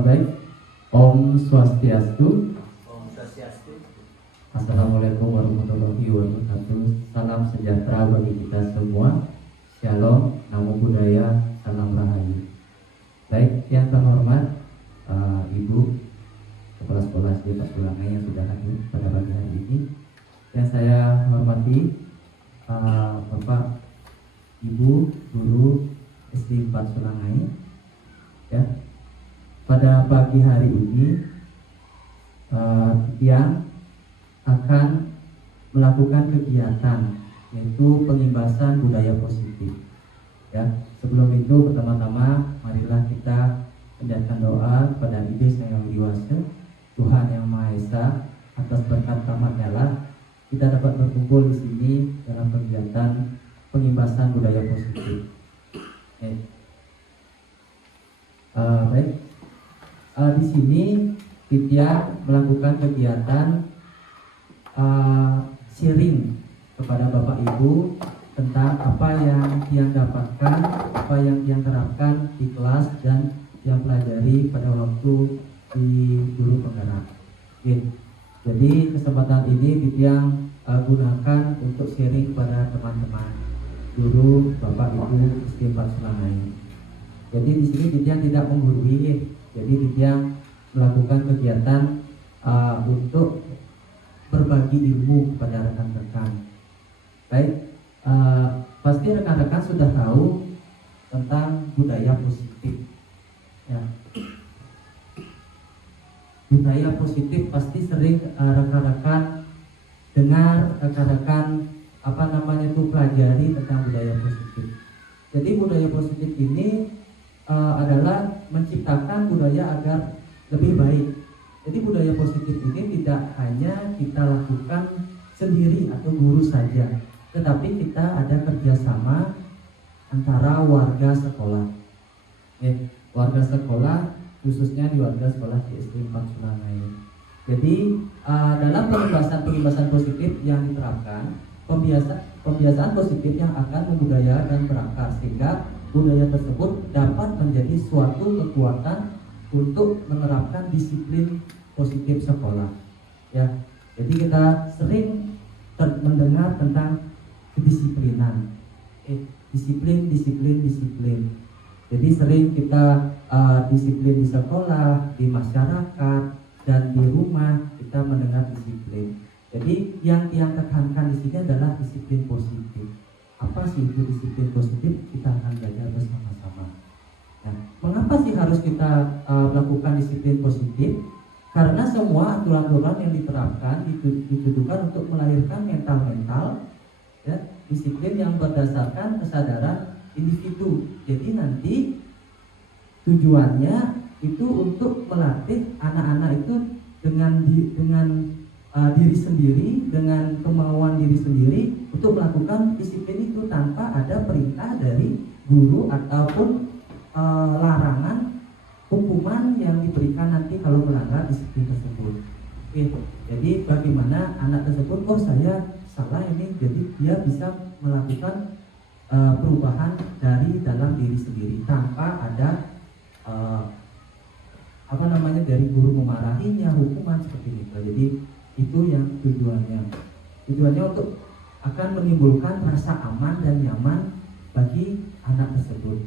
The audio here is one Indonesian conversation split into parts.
Baik, Om Swastiastu. Om Swastiastu. Assalamualaikum warahmatullahi wabarakatuh. Salam sejahtera bagi kita semua. Shalom, Namo Buddhaya, Salam Rahayu. Baik, yang terhormat Ibu Kepala Sekolah SD Pak Sulangai yang sudah hadir pada pagi hari ini. Yang saya hormati Bapak Ibu Guru SD 4 Sulangai. Ya. Pada pagi hari ini yang akan melakukan kegiatan yaitu pengimbasan budaya positif. Ya, sebelum itu pertama-tama marilah kita panjatkan doa kepada Ibu Yang Wiwasa, Tuhan Yang Maha Esa, atas berkat rahmat-Nya lah kita dapat berkumpul di sini dalam kegiatan pengimbasan budaya positif. Baik. Di sini Vidya melakukan kegiatan sharing kepada Bapak Ibu tentang apa yang Tiang dapatkan, apa yang Tiang terapkan di kelas dan yang pelajari pada waktu di guru penggerak. Jadi kesempatan ini Tiang gunakan untuk sharing kepada teman-teman guru Bapak Ibu SD 4 Sulangai. Jadi di sini Tiang tidak menggurui. Jadi dia melakukan kegiatan untuk berbagi ilmu kepada rekan-rekan. Baik, pasti rekan-rekan sudah tahu tentang budaya positif. Ya. Budaya positif pasti sering rekan-rekan dengar, rekan-rekan pelajari tentang budaya positif. Jadi budaya positif ini adalah menciptakan budaya agar lebih baik. Jadi budaya positif ini tidak hanya kita lakukan sendiri atau guru saja, tetapi kita ada kerjasama antara warga sekolah. Warga sekolah khususnya di warga sekolah di SD 4 Sulangai. Jadi dalam pengimbasan positif yang diterapkan, pembiasaan positif yang akan membudaya dan berakar sehingga budaya tersebut dapat menjadi suatu kekuatan untuk menerapkan disiplin positif sekolah. Ya, jadi kita sering mendengar tentang kedisiplinan. Disiplin. Jadi sering kita disiplin di sekolah, di masyarakat, dan di rumah kita mendengar disiplin. Jadi yang tekankan di sini adalah disiplin positif. Apa sih itu disiplin positif? Kita akan belajar bersama-sama. Nah, mengapa sih harus kita melakukan disiplin positif? Karena semua aturan-aturan yang diterapkan ditujukan untuk melahirkan mental ya, disiplin yang berdasarkan kesadaran individu. Jadi nanti tujuannya itu untuk melatih anak-anak itu dengan diri sendiri, dengan kemauan diri sendiri untuk melakukan disiplin itu tanpa ada perintah dari guru ataupun larangan hukuman yang diberikan nanti kalau melanggar disiplin tersebut. Jadi bagaimana anak tersebut, oh saya salah ini, jadi dia bisa melakukan perubahan dari dalam diri sendiri tanpa ada dari guru memarahinya, hukuman seperti itu. Jadi itu yang tujuannya untuk akan menimbulkan rasa aman dan nyaman bagi anak tersebut.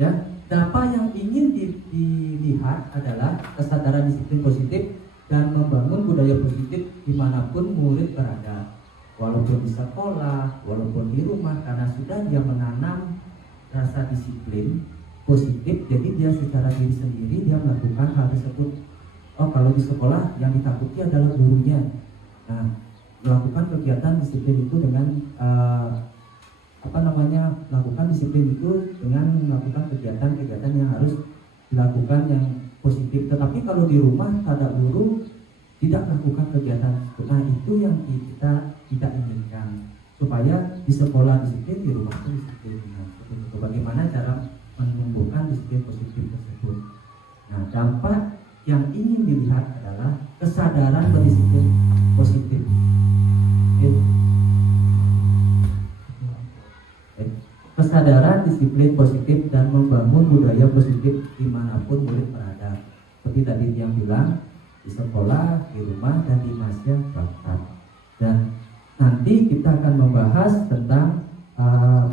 Ya, apa yang ingin dilihat adalah kesadaran disiplin positif dan membangun budaya positif dimanapun murid berada, walaupun di sekolah, walaupun di rumah, karena sudah dia menanam rasa disiplin, positif, jadi dia secara diri sendiri dia melakukan hal tersebut. Oh, kalau di sekolah yang ditakuti adalah gurunya. Nah, melakukan kegiatan disiplin itu dengan melakukan disiplin itu dengan melakukan kegiatan-kegiatan yang harus dilakukan yang positif. Tetapi kalau di rumah ada guru tidak melakukan kegiatan tersebut, nah itu yang kita tidak inginkan. Supaya di sekolah disiplin, di rumah pun disiplin. Nah, itu bagaimana cara menumbuhkan disiplin positif tersebut. Nah, dampak yang ingin dilihat adalah kesadaran berdisiplin positif. Kesadaran disiplin positif dan membangun budaya positif dimanapun murid berada. Seperti tadi yang bilang, di sekolah, di rumah, dan di masyarakat. Dan nanti kita akan membahas tentang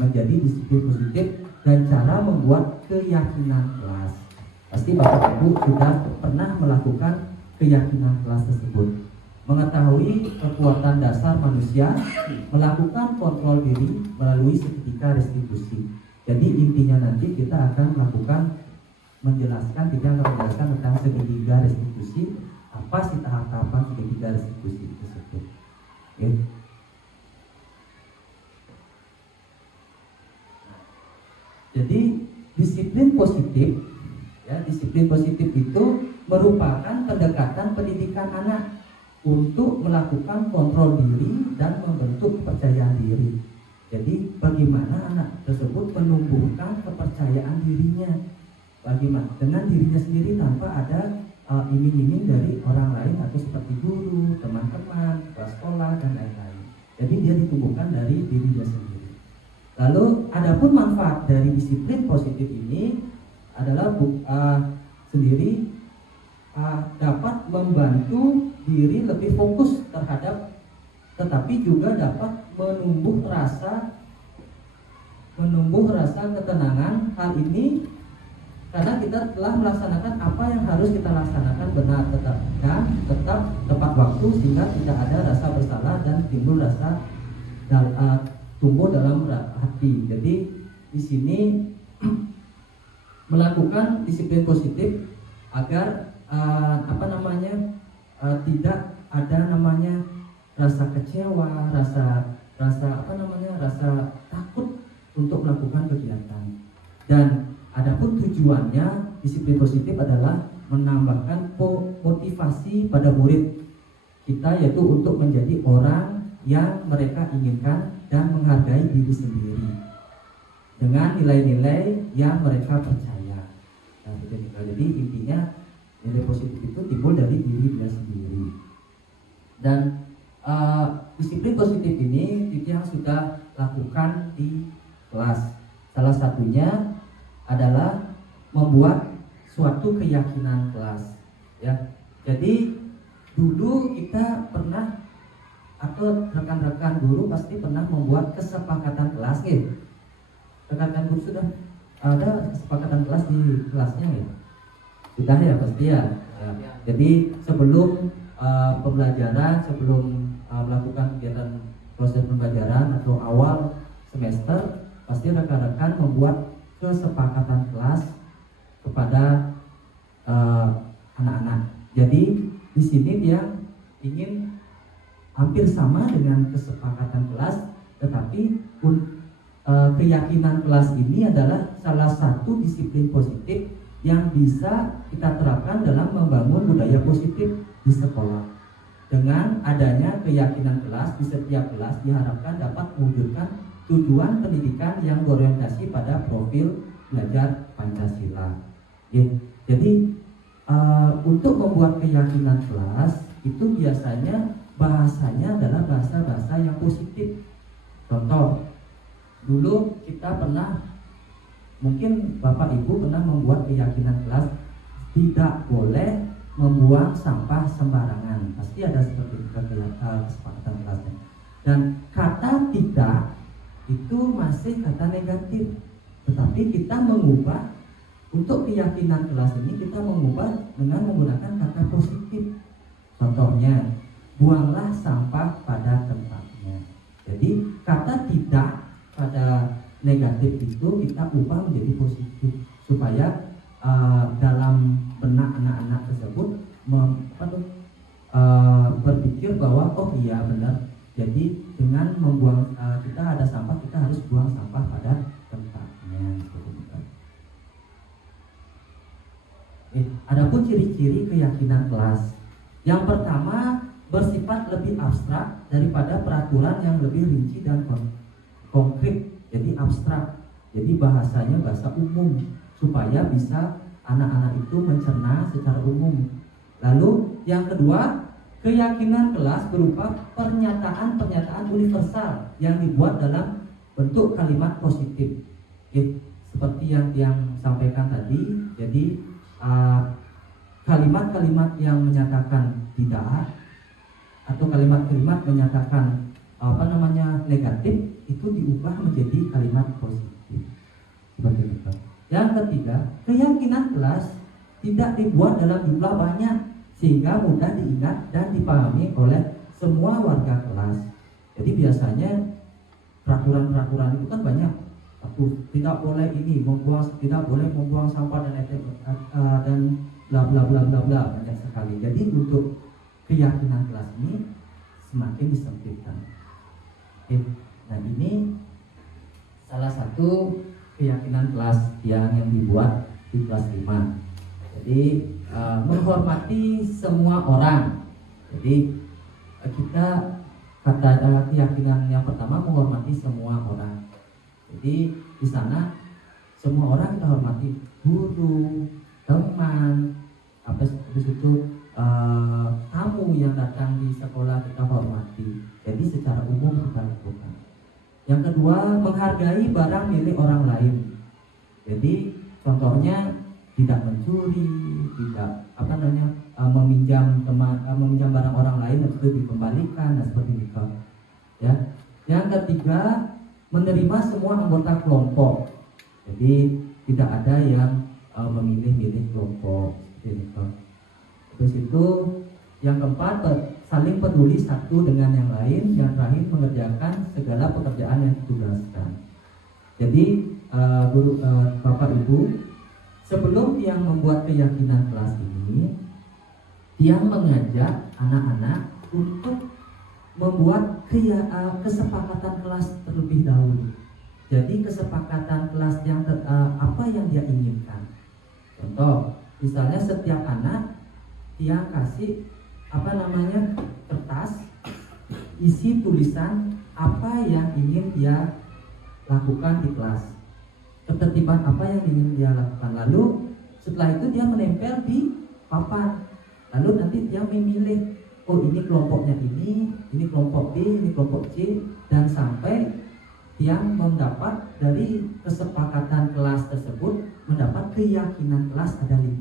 menjadi disiplin positif dan cara membuat keyakinan kelas. Pasti Bapak Ibu sudah pernah melakukan keyakinan kelas tersebut. Mengetahui kekuatan dasar manusia, melakukan kontrol diri melalui seketika restitusi. Jadi intinya nanti kita akan menjelaskan tentang segitiga restitusi, apa sih tahap-tahapan segitiga restitusi tersebut. Okay. Jadi disiplin positif, disiplin positif itu merupakan pendekatan pendidikan anak untuk melakukan kontrol diri dan membentuk kepercayaan diri. Jadi bagaimana anak tersebut menumbuhkan kepercayaan dirinya, bagaimana dengan dirinya sendiri tanpa ada iming-iming dari orang lain atau seperti guru, teman-teman, kepala sekolah dan lain-lain. Jadi dia ditumbuhkan dari diri dia sendiri. Lalu adapun manfaat dari disiplin positif ini adalah dapat membantu diri lebih fokus terhadap, tetapi juga dapat menumbuh rasa ketenangan. Hal ini karena kita telah melaksanakan apa yang harus kita laksanakan benar, tetap tepat waktu, sehingga tidak ada rasa bersalah dan timbul rasa tumbuh dalam hati. Jadi di sini melakukan disiplin positif agar tidak ada rasa kecewa, rasa takut untuk melakukan kegiatan. Dan adapun tujuannya disiplin positif adalah menambahkan motivasi pada murid kita, yaitu untuk menjadi orang yang mereka inginkan dan menghargai diri sendiri dengan nilai-nilai yang mereka percaya. Jadi intinya nilai positif itu timbul dari diri dia sendiri. Dan disiplin positif ini yang sudah lakukan di kelas. Salah satunya adalah membuat suatu keyakinan kelas. Ya, jadi dulu kita pernah, atau rekan-rekan guru pasti pernah membuat kesepakatan kelas, gitu. Rekan-rekan guru sudah ada kesepakatan kelas di kelasnya, gitu. Sudah ya pasti ya. Jadi sebelum pembelajaran, sebelum melakukan kegiatan proses pembelajaran atau awal semester, pasti rekan-rekan membuat kesepakatan kelas kepada anak-anak. Jadi di sini dia ingin hampir sama dengan kesepakatan kelas, tetapi keyakinan kelas ini adalah salah satu disiplin positif yang bisa kita terapkan dalam membangun budaya positif di sekolah. Dengan adanya keyakinan kelas di setiap kelas diharapkan dapat mewujudkan tujuan pendidikan yang berorientasi pada profil belajar Pancasila. Jadi untuk membuat keyakinan kelas itu biasanya bahasanya adalah bahasa-bahasa yang positif. Contoh, dulu kita pernah, mungkin Bapak Ibu pernah membuat keyakinan kelas tidak boleh membuang sampah sembarangan. Pasti ada seperti itu kesepakatan kelasnya. Dan kata tidak itu masih kata negatif, tetapi kita mengubah untuk keyakinan kelas ini, kita mengubah dengan menggunakan kata positif. Contohnya, buanglah sampah pada tempatnya. Jadi kata tidak pada negatif itu kita ubah menjadi positif, supaya dalam benak anak-anak tersebut berpikir bahwa oh iya benar, jadi dengan membuang kita ada sampah, kita harus buang sampah pada tempatnya. Adapun ciri-ciri keyakinan kelas, yang pertama bersifat lebih abstrak daripada peraturan yang lebih rinci dan konkret. Jadi abstrak, jadi bahasanya bahasa umum supaya bisa anak-anak itu mencerna secara umum. Lalu yang kedua, keyakinan kelas berupa pernyataan-pernyataan universal yang dibuat dalam bentuk kalimat positif. Seperti yang sampaikan tadi, jadi kalimat-kalimat yang menyatakan tidak atau kalimat-kalimat menyatakan negatif itu diubah menjadi kalimat positif. Seperti itu. Yang ketiga, keyakinan kelas tidak dibuat dalam jumlah banyak sehingga mudah diingat dan dipahami oleh semua warga kelas. Jadi biasanya peraturan-peraturan itu kan banyak. Tidak boleh ini tidak boleh membuang sampah dan bla bla bla bla bla, banyak sekali. Jadi untuk keyakinan kelas ini semakin disempitkan. Nah ini salah satu keyakinan kelas yang dibuat di kelas 5. Jadi menghormati semua orang. Jadi kita keyakinan yang pertama menghormati semua orang. Jadi di sana semua orang kita hormati, guru, teman, habis itu tamu yang datang di sekolah kita hormati. Jadi secara umum kita lakukan. Yang kedua, menghargai barang milik orang lain. Jadi contohnya tidak mencuri, tidak meminjam barang orang lain dan itu dikembalikan, dan seperti itu. Ya. Yang ketiga, menerima semua anggota kelompok. Jadi tidak ada yang memilih-milih kelompok. Seperti itu. Terus itu yang keempat, saling peduli satu dengan yang lain. Yang terakhir, mengerjakan segala pekerjaan yang ditugaskan. Jadi Bapak Ibu, sebelum yang membuat keyakinan kelas ini, yang mengajak anak-anak untuk membuat kesepakatan kelas terlebih dahulu. Jadi kesepakatan kelas yang apa yang dia inginkan. Contoh, misalnya setiap anak dia kasih kertas isi tulisan apa yang ingin dia lakukan di kelas, ketertiban apa yang ingin dia lakukan. Lalu setelah itu dia menempel di papan. Lalu nanti dia memilih, oh ini kelompoknya ini kelompok B, ini kelompok C, dan sampai dia mendapat dari kesepakatan kelas tersebut mendapat keyakinan kelas ada 5.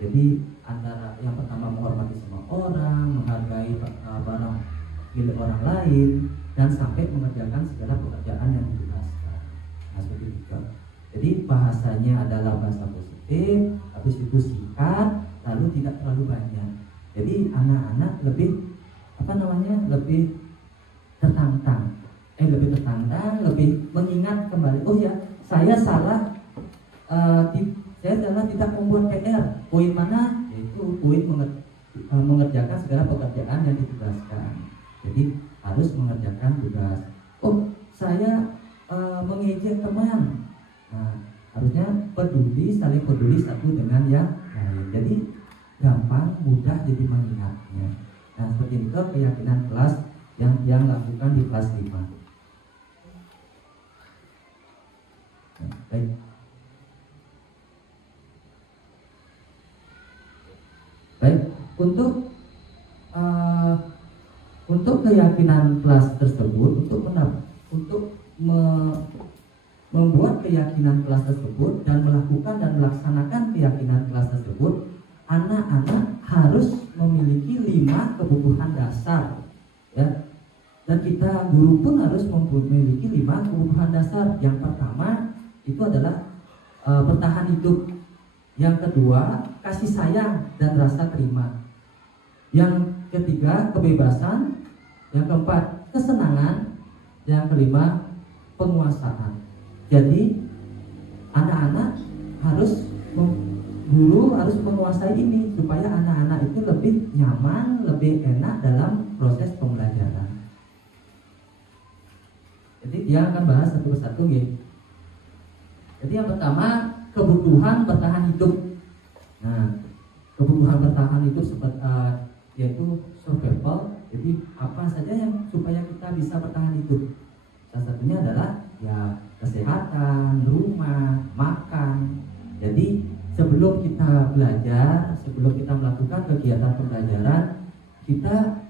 Jadi antara yang pertama menghormati semua orang, menghargai barang milik orang lain, dan sampai mengerjakan segala pekerjaan yang ditugaskan. Nah, seperti itu. Jadi bahasanya adalah bahasa positif, habis itu singkat, lalu tidak terlalu banyak. Jadi anak-anak lebih tertantang, lebih mengingat kembali. Oh ya, saya salah. Saya tidak membuat PR. Poin mana? Yaitu poin mengerjakan segala pekerjaan yang ditugaskan. Jadi harus mengerjakan tugas. Oh, saya mengejek teman. Nah, harusnya saling peduli satu dengan yang lain. Jadi gampang, mudah jadi mengingatnya. Nah, seperti itu keyakinan kelas yang lakukan di kelas 5. Nah, baik. Baik, untuk keyakinan kelas tersebut, untuk membuat keyakinan kelas tersebut dan melakukan dan melaksanakan keyakinan kelas tersebut, anak-anak harus memiliki 5 kebutuhan dasar, ya. Dan kita guru pun harus memiliki 5 kebutuhan dasar. Yang pertama itu adalah bertahan hidup. Yang kedua, kasih sayang dan rasa terima. Yang ketiga, kebebasan. Yang keempat, kesenangan. Yang kelima, penguasaan. Jadi anak-anak guru harus menguasai ini supaya anak-anak itu lebih nyaman, lebih enak dalam proses pembelajaran. Jadi dia akan bahas satu persatu gitu. Jadi yang pertama, kebutuhan bertahan hidup. Nah, kebutuhan bertahan hidup yaitu survival. Jadi apa saja yang supaya kita bisa bertahan hidup? Salah satunya adalah ya kesehatan, rumah, makan. Jadi sebelum kita belajar, sebelum kita melakukan kegiatan pembelajaran, kita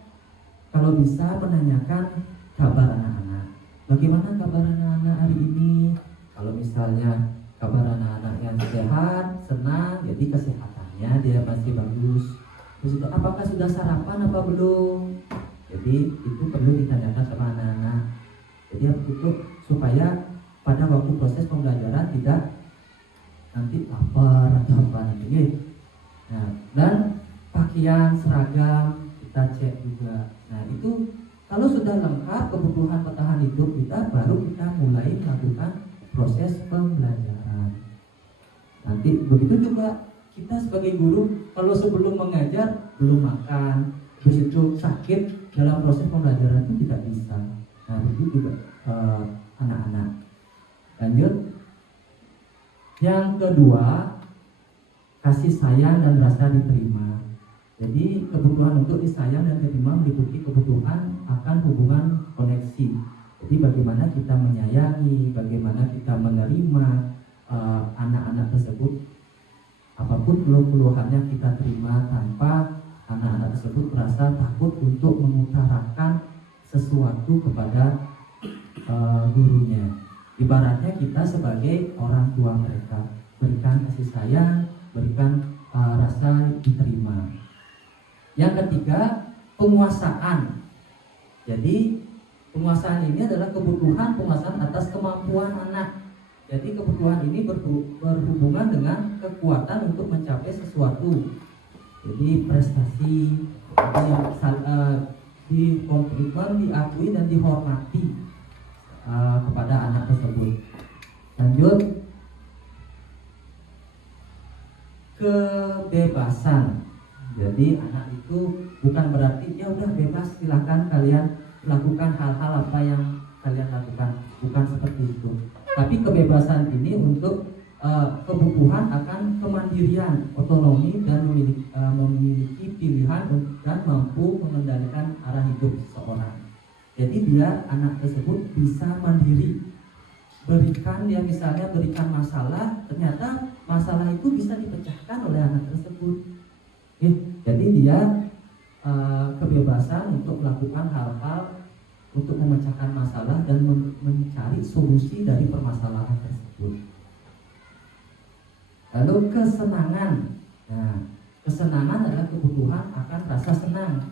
kalau bisa menanyakan kabar anak-anak. Bagaimana kabar anak-anak hari ini? Kalau misalnya kabar anak-anak yang sehat, senang, jadi kesehatannya dia masih bagus. Terus itu, apakah sudah sarapan apa belum? Jadi itu perlu ditanyakan sama anak-anak. Jadi itu supaya pada waktu proses pembelajaran tidak nanti lapar atau apa nanti. Nah, dan pakaian seragam kita cek juga. Nah itu kalau sudah lengkap kebutuhan bertahan hidup kita, baru kita mulai melakukan proses pembelajaran. Nanti begitu juga kita sebagai guru, kalau sebelum mengajar belum makan, terus itu sakit, dalam proses pembelajaran itu tidak bisa. Nah itu juga anak-anak. Lanjut. Yang kedua, kasih sayang dan rasa diterima. Jadi kebutuhan untuk disayang dan diterima meliputi kebutuhan akan hubungan koneksi. Jadi bagaimana kita menyayangi, bagaimana kita menerima anak-anak tersebut. Apapun keluhannya kita terima tanpa anak-anak tersebut merasa takut untuk mengutarakan sesuatu kepada gurunya. Ibaratnya kita sebagai orang tua mereka, berikan kasih sayang, berikan rasa diterima. Yang ketiga, penguasaan. Jadi penguasaan ini adalah kebutuhan penguasaan atas kemampuan anak. Jadi kebutuhan ini berhubungan dengan kekuatan untuk mencapai sesuatu. Jadi prestasi yang dikompetikan, diakui dan dihormati kepada anak tersebut. Lanjut, kebebasan. Jadi anak itu bukan berarti ya udah bebas, silahkan kalian lakukan hal-hal apa yang kalian lakukan, bukan seperti itu. Tapi kebebasan ini untuk kebutuhan akan kemandirian, otonomi dan memiliki pilihan dan mampu mengendalikan arah hidup seseorang. Jadi biar anak tersebut bisa mandiri. Berikan dia misalnya berikan masalah, ternyata masalah itu bisa dipecahkan oleh anak tersebut. Jadi dia kebebasan untuk melakukan hal-hal untuk memecahkan masalah dan mencari solusi dari permasalahan tersebut. Lalu kesenangan. Nah, kesenangan adalah kebutuhan akan rasa senang.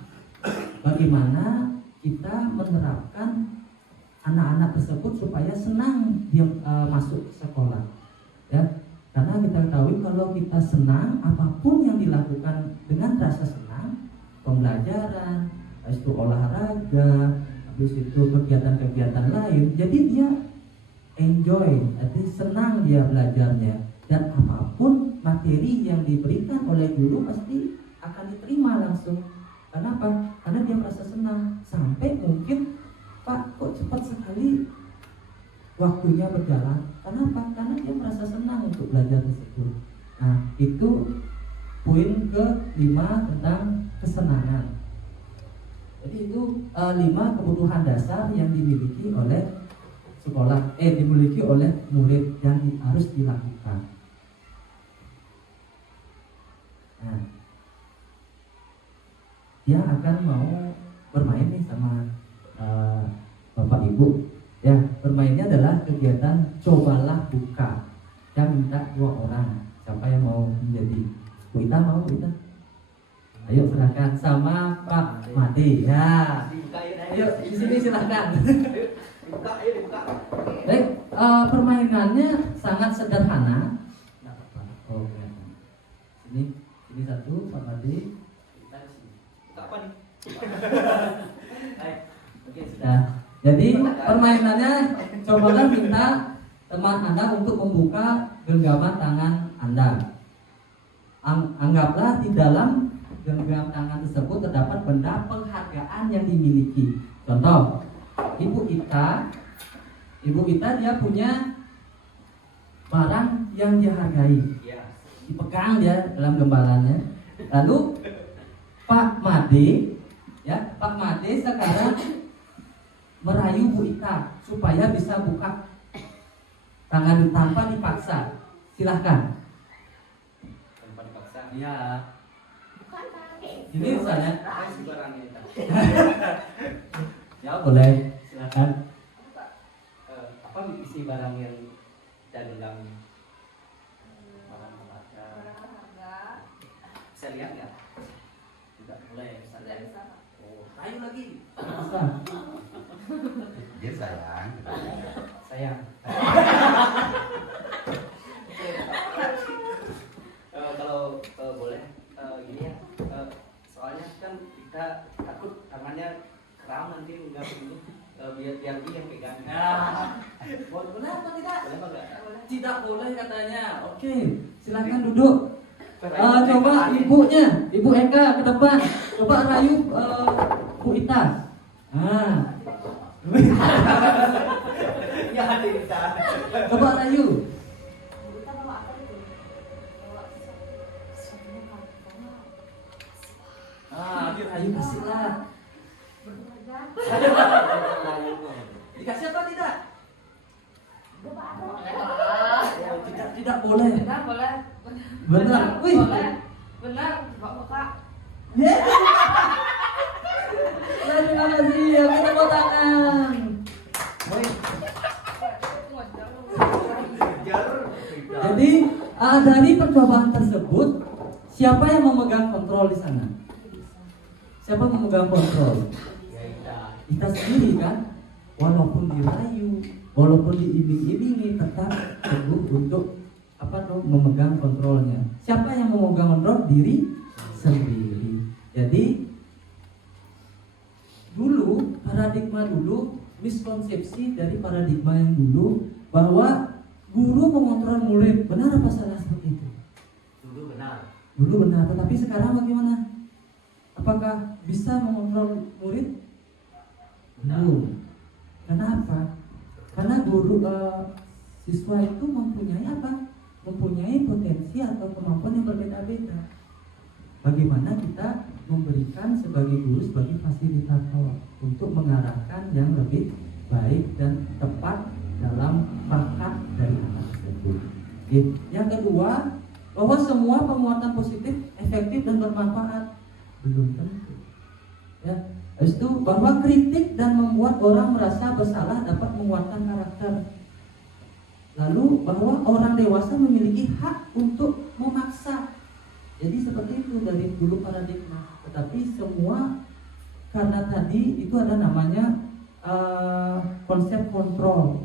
Bagaimana kita menerapkan anak-anak tersebut supaya senang dia masuk sekolah, ya? Karena kita ketahui kalau kita senang, apapun yang dilakukan dengan rasa senang, pembelajaran, habis itu olahraga, habis itu kegiatan-kegiatan lain, jadi dia enjoy, jadi senang dia belajarnya. Dan apapun materi yang diberikan oleh guru pasti akan diterima langsung. Kenapa? Karena dia merasa senang. Sampai mungkin, Pak, kok cepat sekali waktunya berjalan. Kenapa? Karena dia merasa senang untuk belajar tersebut. Nah, itu poin ke-5 tentang kesenangan. Jadi itu 5 kebutuhan dasar yang dimiliki oleh dimiliki oleh murid yang harus dilakukan. Nah, dia akan mau bermain nih sama Bapak Ibu. Ya, bermainnya adalah kegiatan cobalah buka. Saya minta 2 orang. Siapa yang mau menjadi? Bu Ita mau, Bu Ita? Ayo silakan sama Pak Mati. Ya. Ayo di sini silakan. Baik, permainannya sangat sederhana. Oh, ya. Ini satu Pak Mati. Kita di sini. Apa nih? Baik. Oke, sudah. Jadi permainannya cobalah minta teman Anda untuk membuka genggaman tangan Anda. Anggaplah di dalam genggam tangan tersebut terdapat benda penghargaan yang dimiliki. Contoh, Ibu Ita dia punya barang yang dia hargai, dipegang dia dalam genggamannya. Lalu Pak Made sekarang merayu Bu Ita supaya bisa buka tangan tanpa dipaksa. Silahkan. Tanpa dipaksa. Iya. Ini misalnya. Ya boleh, silahkan. Apa isi barang yang dalam barang harga? Bisa lihat nggak? Tidak boleh. Oh, Ayo lagi. Dia sayang. sayang. Kalau boleh gini ya, soalnya kan kita takut tangannya kram nanti nggak begini, biar dia yang pegang. Boleh apa tidak? Boleh apa nggak? Tidak boleh katanya. Oke, silakan duduk. Coba ibunya, Ibu Eka ke depan. Coba rayu Bu Ita. Ya Dita. Coba rayu. Rayu kasihlah. Dikasih apa tidak? Tidak boleh. Benar. Wih. Benar, Bapak. Terima kasih. Kita tepuk tangan. Jadi dari percobaan tersebut, siapa yang memegang kontrol di sana? Siapa yang memegang kontrol? Kita sendiri kan. Walaupun dirayu, walaupun diiming-imingi, tetap teguh untuk memegang kontrolnya. Siapa yang memegang kontrol? Diri sendiri. Jadi dulu miskonsepsi dari paradigma yang dulu bahwa guru mengontrol murid. Benar apa salah seperti itu? Dulu benar, tetapi sekarang bagaimana? Apakah bisa mengontrol murid? Belum. Kenapa? Karena guru siswa itu mempunyai apa? Mempunyai potensi atau kemampuan yang berbeda-beda. Bagaimana kita memberikan sebagai guru, sebagai fasilitator untuk mengarahkan yang lebih baik dan tepat dalam bakat dari anak tersebut. Yang kedua, bahwa semua penguatan positif efektif dan bermanfaat. Belum tentu. Ya, itu bahwa kritik dan membuat orang merasa bersalah dapat menguatkan karakter. Lalu bahwa orang dewasa memiliki hak untuk memaksa. Jadi seperti itu dari dulu paradigma. Tetapi semua karena tadi itu ada namanya konsep kontrol.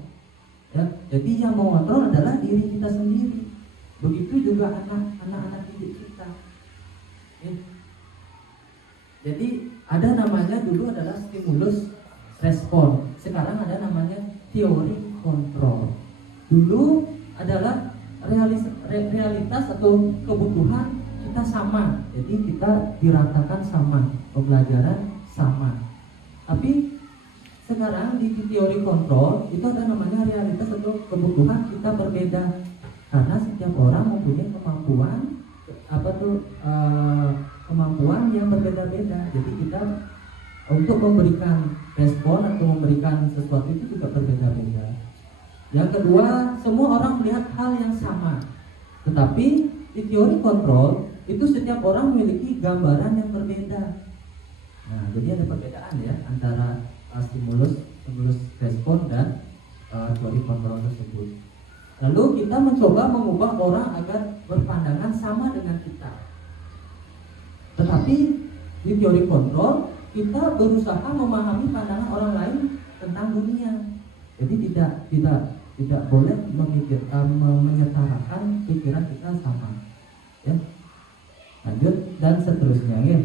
Ya, jadi yang mengontrol adalah diri kita sendiri. Begitu juga anak-anak didik kita. Ya. Jadi ada namanya dulu adalah stimulus respon. Sekarang ada namanya teori kontrol. Dulu adalah realitas atau kebutuhan kita sama. Jadi kita diratakan sama, pembelajaran sama. Tapi sekarang di teori kontrol itu ada namanya realitas atau kebutuhan kita berbeda. Karena setiap orang mempunyai kemampuan yang berbeda-beda. Jadi kita untuk memberikan respon atau memberikan sesuatu itu juga berbeda-beda. Yang kedua, semua orang melihat hal yang sama. Tetapi di teori kontrol itu setiap orang memiliki gambaran yang berbeda. Nah, jadi ada perbedaan ya antara stimulus respon dan teori kontrol tersebut. Lalu kita mencoba mengubah orang agar berpandangan sama dengan kita. Tetapi di teori kontrol kita berusaha memahami pandangan orang lain tentang dunia. Jadi tidak boleh menyetarakan pikiran kita sama. Ya. Lanjut dan seterusnya ya.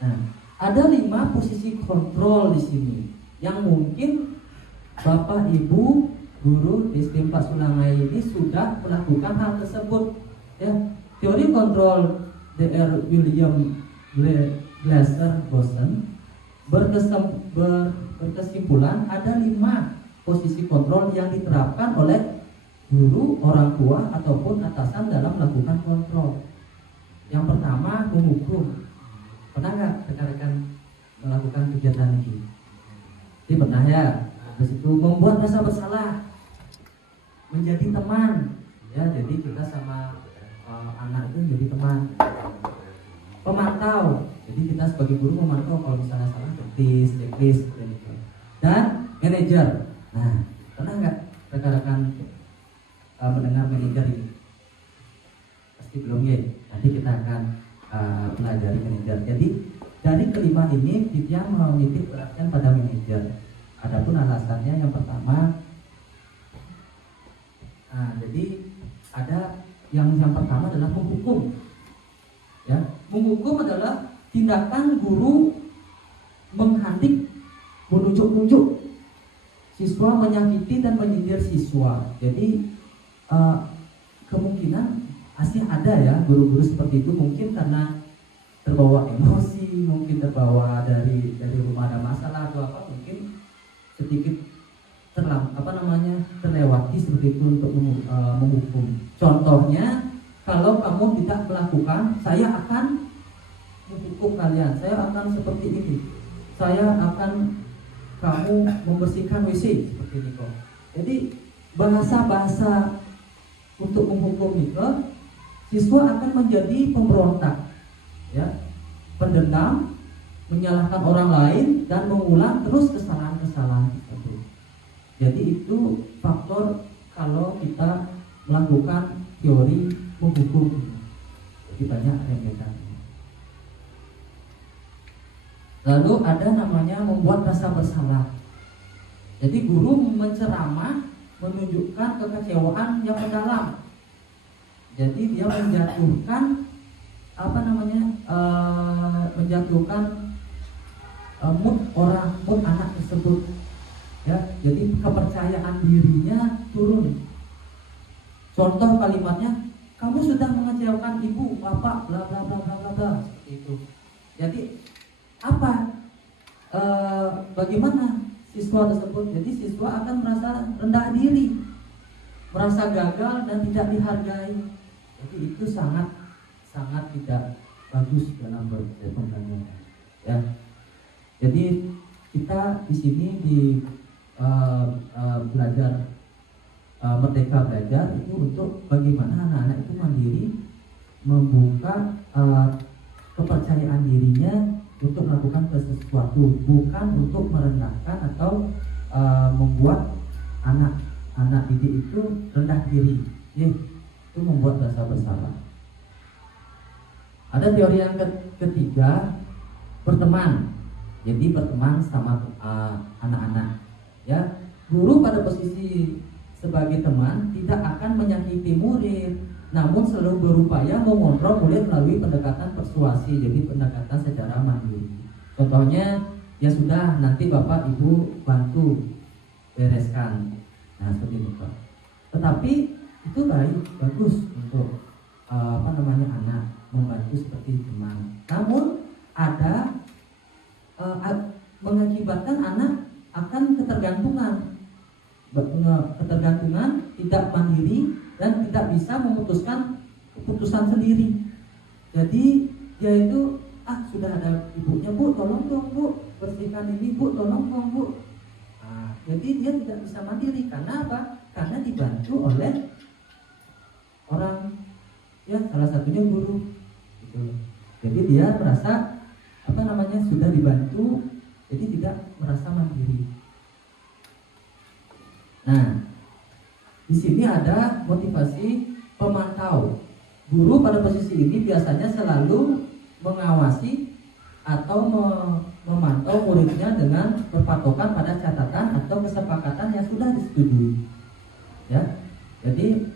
Nah, ada 5 posisi kontrol di sini yang mungkin Bapak Ibu guru di SDN 4 Sulangai ini sudah melakukan hal tersebut. Ya, teori kontrol Dr. William Glasser Boson berkesimpulan ada 5 posisi kontrol yang diterapkan oleh guru, orang tua ataupun atasan dalam melakukan kontrol. Yang pertama, menghukum. Pernah nggak rekan-rekan melakukan kegiatan ini? Jadi pernah ya. Habis itu membuat rasa bersalah, menjadi teman. Ya, jadi kita sama anak itu menjadi teman. Pemantau. Jadi kita sebagai guru memantau kalau misalnya salah checklist gitu. Dan manajer. Nah, pernah nggak rekan-rekan mendengar manajer ini? Pasti belum ya. Nanti kita akan pelajari manajer. Jadi dari kelima ini dia mau nitip beratkan pada manajer. Adapun alasannya yang pertama, jadi ada yang pertama adalah menghukum. Ya, menghukum adalah tindakan guru menghandik, menunjuk-nunjuk siswa, menyakiti dan menyindir siswa. Jadi kemungkinan pasti ada ya guru-guru seperti itu, mungkin karena terbawa emosi, mungkin terbawa dari rumah ada masalah atau apa, mungkin sedikit terlewati seperti itu untuk menghukum. Contohnya, kalau kamu tidak melakukan, saya akan menghukum kalian, saya akan seperti ini, saya akan kamu membersihkan WC seperti ini kok. Jadi bahasa-bahasa untuk menghukum itu, siswa akan menjadi pemberontak, ya, pendendam, menyalahkan orang lain dan mengulang terus kesalahan-kesalahan tersebut. Jadi itu faktor kalau kita melakukan teori menghukum. Jadi banyak rembekan. Lalu ada namanya membuat rasa bersalah. Jadi guru menceramah, menunjukkan kekecewaan yang mendalam. Jadi dia menjatuhkan menjatuhkan mood anak tersebut. Ya, jadi kepercayaan dirinya turun. Contoh kalimatnya, kamu sudah mengecewakan ibu, bapak, bla bla bla bla bla bla, seperti itu. Jadi bagaimana siswa tersebut? Jadi siswa akan merasa rendah diri, merasa gagal dan tidak dihargai. Jadi itu sangat tidak bagus dalam pembelajaran. Ya, jadi kita di sini belajar Merdeka Belajar itu untuk bagaimana anak-anak itu mandiri, membuka kepercayaan dirinya untuk melakukan sesuatu, bukan untuk merendahkan atau membuat anak didik itu rendah diri. Itu membuat rasa bersalah. Ada teori yang ketiga, berteman. Jadi berteman sama anak-anak. Ya, guru pada posisi sebagai teman tidak akan menyakiti murid, namun selalu berupaya mengontrol murid melalui pendekatan persuasi, jadi pendekatan secara mandiri. Contohnya, ya sudah, nanti bapak ibu bantu bereskan. Nah, seperti itu Pak. Tetapi itu bagus untuk anak membantu seperti teman. Namun ada mengakibatkan anak akan ketergantungan, tidak mandiri dan tidak bisa memutuskan keputusan sendiri. Jadi dia itu sudah ada ibunya, bu tolong dong bu bersihkan ini, bu tolong dong bu. Jadi dia tidak bisa mandiri karena apa? Karena dibantu oleh orang, ya salah satunya guru. Gitu. Jadi dia merasa sudah dibantu, jadi tidak merasa mandiri. Nah, di sini ada motivasi pemantau. Guru pada posisi ini biasanya selalu mengawasi atau memantau muridnya dengan berpatokan pada catatan atau kesepakatan yang sudah disetujui. Ya, jadi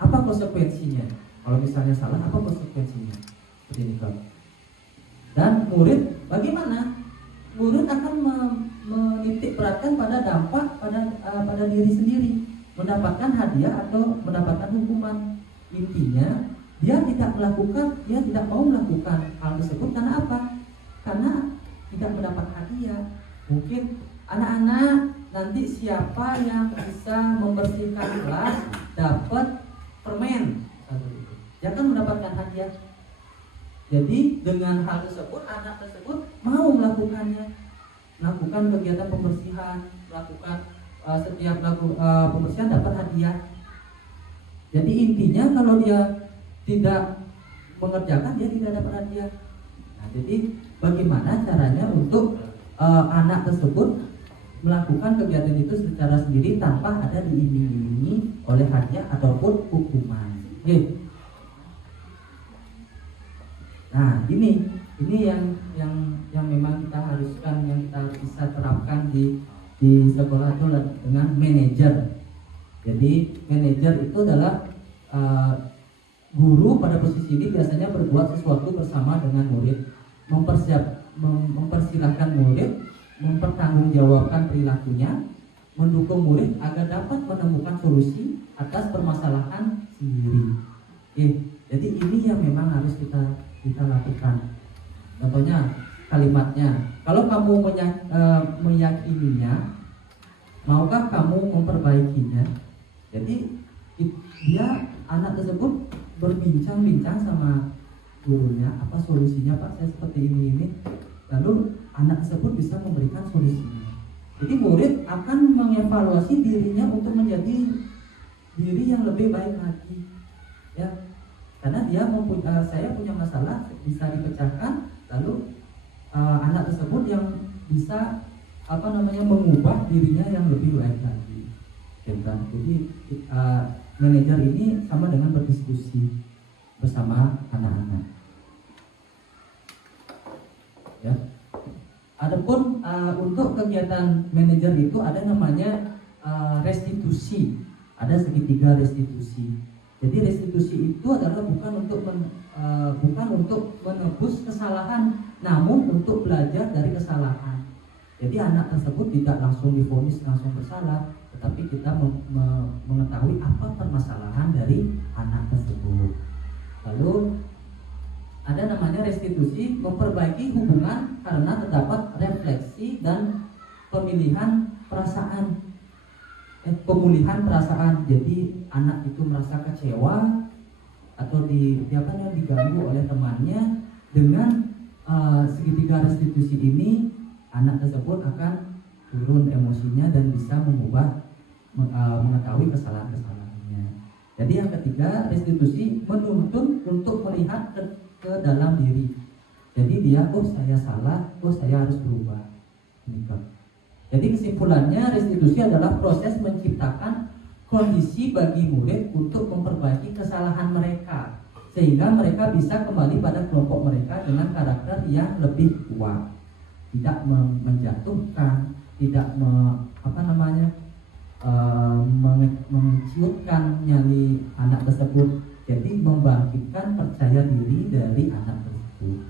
apa konsekuensinya? Kalau misalnya salah, apa konsekuensinya? Seperti ini, Pak. Dan murid bagaimana? Murid akan menitik beratkan pada dampak pada diri sendiri. mendapatkan hadiah atau mendapatkan hukuman. Intinya dia tidak mau melakukan hal tersebut karena apa? Karena tidak mendapat hadiah. Mungkin anak-anak nanti siapa yang bisa membersihkan kelas dapat permen, dia akan mendapatkan hadiah. Jadi dengan hal tersebut anak tersebut mau melakukan kegiatan pembersihan, melakukan setiap pembersihan dapat hadiah. Jadi intinya kalau dia tidak mengerjakan dia tidak dapat hadiah. Nah, jadi bagaimana caranya untuk anak tersebut melakukan kegiatan itu secara sendiri tanpa ada diiming-imingi oleh hadiah ataupun hukuman. Oke. Nah, ini yang memang kita haruskan, yang kita bisa terapkan di sekolah itu dengan manajer. Jadi manajer itu adalah guru pada posisi ini biasanya berbuat sesuatu bersama dengan murid, mempersilahkan murid, mempertanggungjawabkan perilakunya, mendukung murid agar dapat menemukan solusi atas permasalahan sendiri. Jadi ini yang memang harus kita lakukan. Contohnya kalimatnya, kalau kamu meyakininya, maukah kamu memperbaikinya? Jadi anak tersebut berbincang-bincang sama gurunya, apa solusinya Pak, saya seperti ini. Lalu anak tersebut bisa memberikan solusinya. Jadi murid akan mengevaluasi dirinya untuk menjadi diri yang lebih baik lagi, ya. Karena saya punya masalah bisa dipecahkan, lalu anak tersebut yang bisa mengubah dirinya yang lebih baik lagi. Jadi manajer ini sama dengan berdiskusi bersama anak-anak. Ya. Adapun untuk kegiatan manajer itu ada namanya restitusi. Ada segitiga restitusi. Jadi restitusi itu adalah bukan untuk menebus kesalahan, namun untuk belajar dari kesalahan. Jadi anak tersebut tidak langsung divonis langsung bersalah, tetapi kita mengetahui apa permasalahan dari anak tersebut. Lalu ada namanya restitusi, memperbaiki hubungan karena terdapat refleksi dan pemulihan perasaan. Jadi anak itu merasa kecewa atau diganggu oleh temannya. Dengan segitiga restitusi ini, anak tersebut akan turun emosinya dan bisa mengetahui kesalahan-kesalahannya. Jadi yang ketiga, restitusi menuntun untuk melihat ke dalam diri. Jadi dia, saya salah, saya harus berubah. Jadi kesimpulannya, restitusi adalah proses menciptakan kondisi bagi murid untuk memperbaiki kesalahan mereka, sehingga mereka bisa kembali pada kelompok mereka dengan karakter yang lebih kuat, tidak menjatuhkan, tidak menciutkan nyali anak tersebut. Jadi membangkitkan percaya diri dari anak tersebut.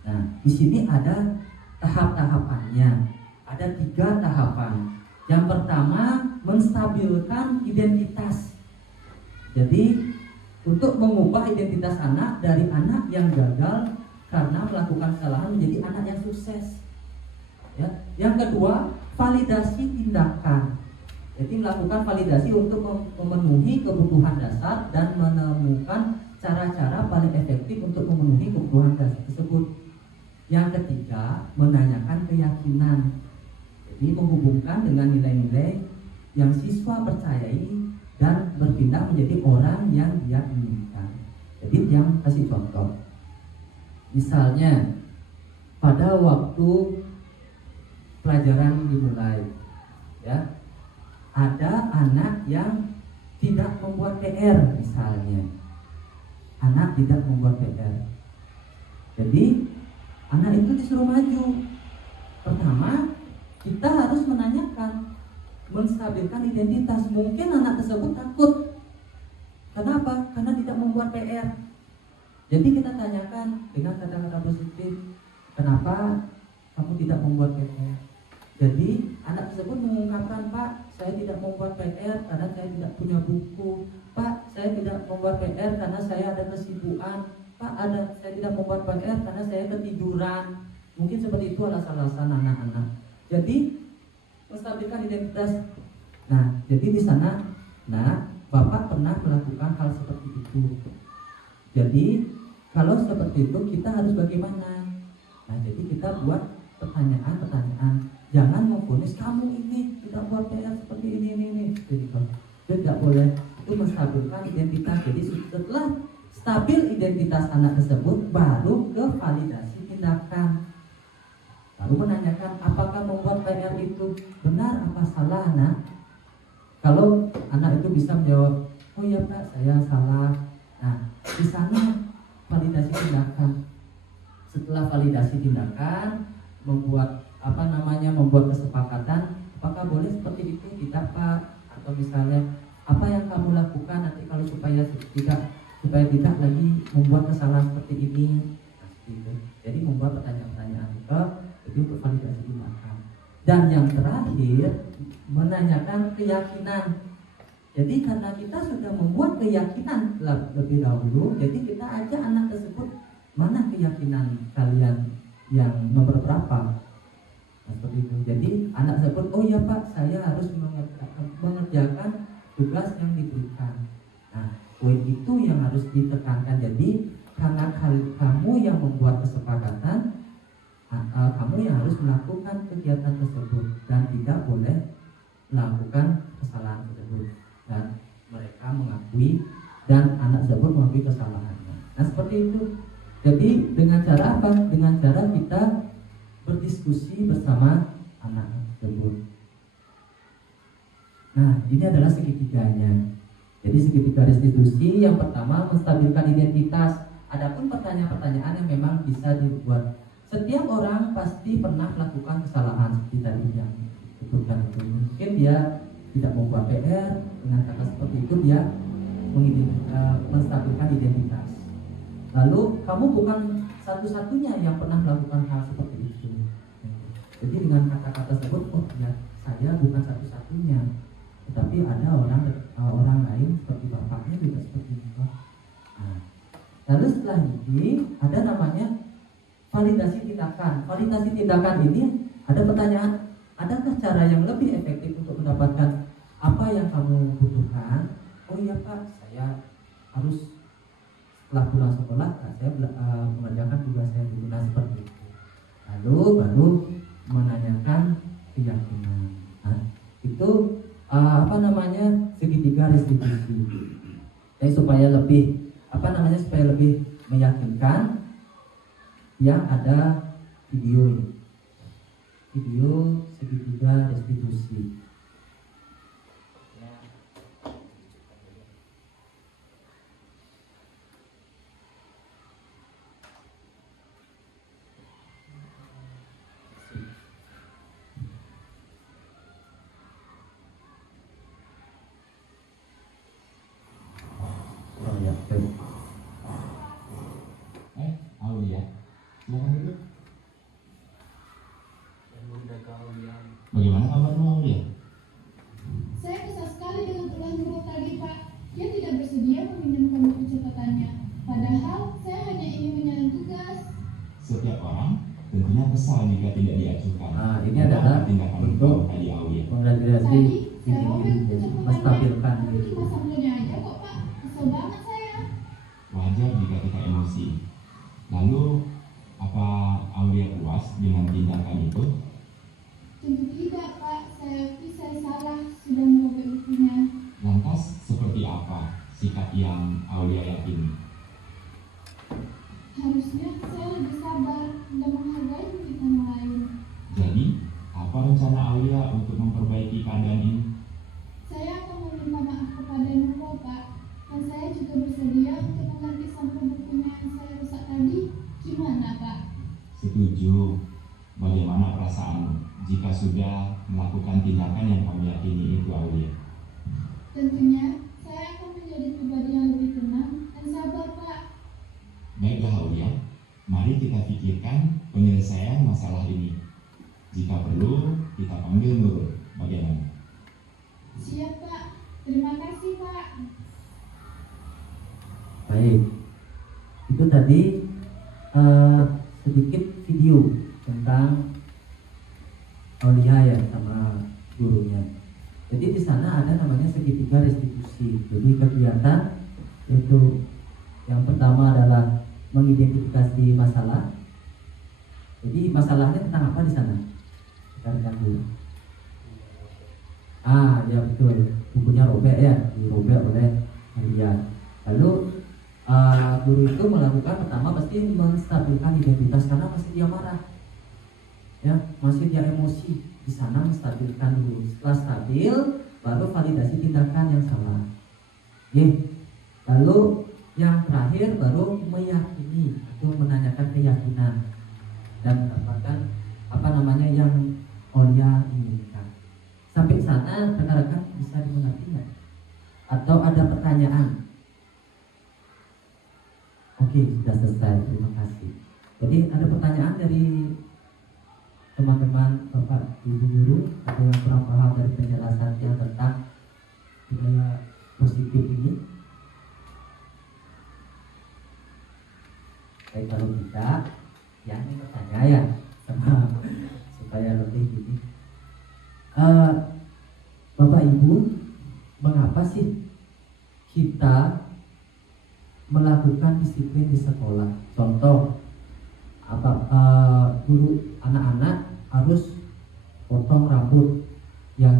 Nah, di sini ada tahap-tahapannya. Ada 3 tahapan. Yang pertama, menstabilkan identitas. Jadi, untuk mengubah identitas anak dari anak yang gagal karena melakukan kesalahan menjadi anak yang sukses. Ya. Yang kedua, validasi tindakan. Jadi melakukan validasi untuk memenuhi kebutuhan dasar dan menemukan cara-cara paling efektif untuk memenuhi kebutuhan dasar tersebut. Yang ketiga, menanyakan keyakinan. Jadi menghubungkan dengan nilai-nilai yang siswa percayai dan berpindah menjadi orang yang dia inginkan. Jadi yang kasih contoh. Misalnya pada waktu pelajaran dimulai, ya, ada anak yang tidak membuat PR misalnya. Anak tidak membuat PR. Jadi anak itu disuruh maju. Pertama, kita harus menanyakan, menstabilkan identitas. Mungkin anak tersebut takut. Kenapa? Karena tidak membuat PR. Jadi kita tanyakan dengan kata-kata positif, kenapa kamu tidak membuat PR? Jadi anak tersebut mengungkapkan, Pak, saya tidak membuat PR karena saya tidak punya buku. Pak, saya tidak membuat PR karena saya ada kesibukan. Pak, saya tidak membuat PR karena saya ketiduran. Mungkin seperti itu alasan-alasan anak-anak. Jadi menstabilkan identitas. Nah, jadi di sana, Bapak pernah melakukan hal seperti itu. Jadi kalau seperti itu kita harus bagaimana? Nah, jadi kita buat pertanyaan-pertanyaan. Jangan memvonis kamu ini tidak buat PR seperti ini. Jadi tidak boleh. Itu menstabilkan identitas. Jadi setelah stabil identitas anak tersebut, baru ke validasi tindakan. Baru menanyakan apakah membuat PR itu benar apa salah, anak. Kalau anak itu bisa menjawab, oh iya Pak, saya salah. Nah, di sana validasi tindakan. Setelah validasi tindakan, membuat kesepakatan, apakah boleh seperti itu tidak Pak? Atau misalnya apa yang kamu lakukan nanti kalau supaya tidak lagi membuat kesalahan seperti ini. Nah, gitu. Jadi membuat pertanyaan-pertanyaan itu untuk validasi tindakan. Dan yang terakhir menanyakan keyakinan. Jadi karena kita sudah membuat keyakinan lebih dahulu, jadi kita ajak anak tersebut, mana keyakinan kalian yang nomor berapa? Nah, seperti itu. Jadi anak tersebut, oh ya Pak, saya harus mengerjakan tugas yang diberikan. Nah, poin itu yang harus ditekankan. Jadi karena kamu yang membuat kesepakatan, kamu yang harus melakukan kegiatan tersebut dan tidak boleh melakukan kesalahan tersebut. Dan mereka mengakui dan anak tersebut mengakui kesalahannya. Nah, seperti itu. Jadi dengan cara apa? Dengan cara kita berdiskusi bersama anak tersebut. Nah, ini adalah segitiganya. Jadi segitiga restitusi yang pertama menstabilkan identitas. Adapun pertanyaan-pertanyaan yang memang bisa dibuat. Setiap orang pasti pernah melakukan kesalahan seperti tadi yang disebutkan itu. Mungkin dia tidak membuat PR, dengan kata seperti itu dia menstabilkan identitas. Lalu kamu bukan satu-satunya yang pernah melakukan hal seperti itu. Jadi dengan kata-kata tersebut, oh ya, saya bukan satu-satunya, tetapi ada orang lain seperti bapaknya juga seperti itu. Nah, lalu setelah ini ada namanya validasi tindakan. Validasi tindakan ini ada pertanyaan, adakah cara yang lebih efektif untuk mendapatkan apa yang kamu butuhkan? Oh iya Pak, saya harus setelah pulang sekolah, saya mengerjakan tugas saya dulu. Nah, seperti itu. Lalu baru menanyakan keyakinan. Nah, itu segitiga restitusi. Jadi supaya lebih meyakinkan, yang ada video ini. Video segitiga restitusi. Aulia, silakan duduk. Bagaimana kabarmu Aulia? Saya kesal sekali dengan ulah Nurul tadi, Pak. Dia tidak bersedia meminjamkan buku catatannya. Padahal saya hanya ingin menyalin tugas. Setiap orang tentunya kesal jika tidak diajukan. Nah, ini adalah tindakan bentuk tadi Aulia. penggradiasi Tadi saya robek buku menstabilkan. catatannya, tapi cuma sampulnya aja kok, Pak. Kesel banget saya. Wajar jika kita emosi. Lalu, apa Aulia puas dengan tindakan itu? Tentu tidak, Pak. Saya akui saya salah sudah merobek bukunya. Lantas, seperti apa sikap yang Aulia yakini? Harusnya saya lebih sabar dan menghargai pikiran lain. Jadi, apa rencana Aulia untuk memperbaiki keadaan ini? Saya akan meminta maaf kepada Nurul, Pak. Dan saya juga bersedia untuk mengganti sampul bukunya yang saya rusak tadi. Gimana, Pak? Setuju. Bagaimana perasaanmu jika sudah melakukan tindakan yang kamu yakini itu, Aulia? Tentunya saya akan menjadi pribadi yang lebih tenang dan sabar, Pak. Baiklah Aulia, mari kita pikirkan penyelesaian masalah ini. Jika perlu, kita panggil Nurul. Bagaimana? Siap Pak, terima kasih Pak. Baik, itu tadi sedikit video tentang Aulia ya sama gurunya. Jadi di sana ada namanya segitiga restitusi. Jadi kegiatan itu yang pertama adalah mengidentifikasi masalah. Jadi masalahnya tentang apa di sana? Kita lihat dulu. Ya betul, bukunya robek ya, dirobek oleh Aulia. Lalu guru itu melakukan pertama pasti menstabilkan identitas karena masih dia marah, ya masih dia emosi. Di sana menstabilkan dulu. Setelah stabil, baru validasi tindakan yang salah. Lalu yang terakhir baru meyakini atau menanyakan keyakinan dan mendapatkan yang Aulia inginkan. Sampai sana rekan-rekan bisa dimengerti nggak? Atau ada pertanyaan? Oke, sudah selesai. Terima kasih. Jadi ada pertanyaan dari teman-teman Bapak Ibu guru atau yang kurang paham dari penjelasan yang tentang budaya positif ini? Baik, kalau tidak, yang bertanya ya sama supaya lebih gini. Bapak Ibu, mengapa sih kita melakukan disiplin di sekolah? Contoh, guru anak-anak harus potong rambut yang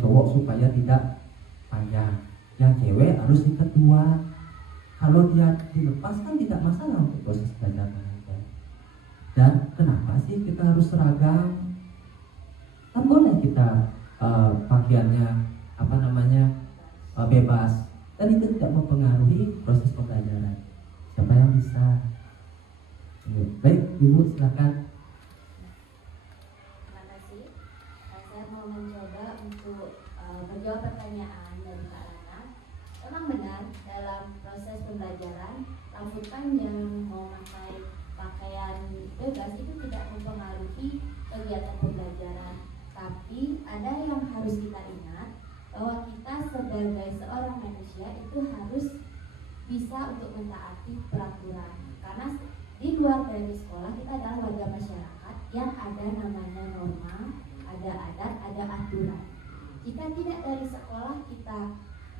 cowok supaya tidak panjang, yang cewek harus ikat dua. Kalau dia dilepas kan tidak masalah untuk proses belajar mengajar. Dan kenapa sih kita harus seragam? Kan boleh kita pakaiannya bebas, dan itu tidak mempengaruhi proses pembelajaran. Siapa yang bisa? Baik, Ibu silakan. Terima kasih. Saya mau mencoba untuk menjawab pertanyaan dari Kak Lana. Memang benar dalam proses pembelajaran, rambutkan yang mau pakai pakaian bebas itu tidak mempengaruhi kegiatan pembelajaran. Tapi ada yang harus kita ingat, bahwa kita sebagai seorang manusia itu harus bisa untuk mentaati peraturan. Karena di luar dari sekolah kita adalah warga masyarakat yang ada namanya norma, ada adat, ada aturan. Jika tidak dari sekolah kita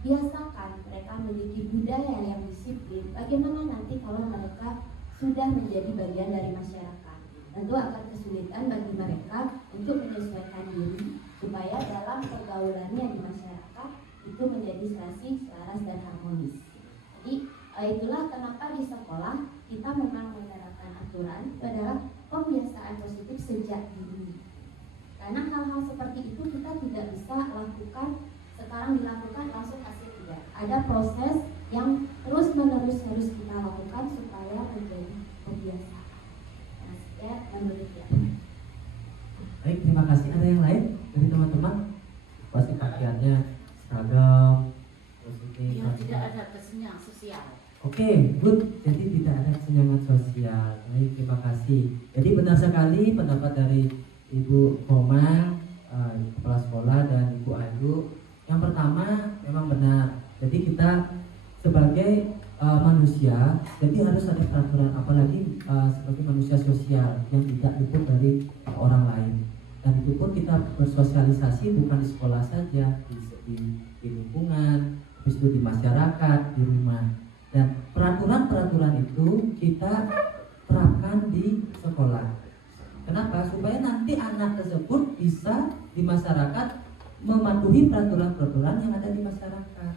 biasakan mereka memiliki budaya yang disiplin, bagaimana nanti kalau mereka sudah menjadi bagian dari masyarakat? Tentu akan kesulitan bagi mereka untuk menyesuaikan diri supaya dalam pergaulannya di masyarakat itu menjadi serasi, selaras, dan harmonis. Jadi itulah kenapa di sekolah kita memang menerapkan aturan, itu adalah pembiasaan positif sejak dini. Karena hal-hal seperti itu kita tidak bisa lakukan sekarang dilakukan langsung hasil tidak. Ada proses yang terus menerus harus kita lakukan supaya menjadi kebiasaan. Nah, saya demikian. Baik, terima kasih. Ada yang lain dari teman-teman? Pasti pakaiannya seragam, positif. Yang tidak ada kesenjangan sosial. Oke, good. Jadi tidak ada kesenjangan sosial. Baik, terima kasih. Jadi benar sekali pendapat dari Ibu Komang, Kepala Sekolah, dan Ibu Ayu. Yang pertama memang benar. Jadi kita sebagai manusia, jadi harus ada peraturan, apalagi sebagai manusia sosial yang tidak luput dari orang lain. Dan itu pun kita bersosialisasi bukan di sekolah saja, di lingkungan, habis itu di masyarakat, di rumah. Dan peraturan-peraturan itu kita terapkan di sekolah. Kenapa? Supaya nanti anak tersebut bisa di masyarakat mematuhi peraturan-peraturan yang ada di masyarakat.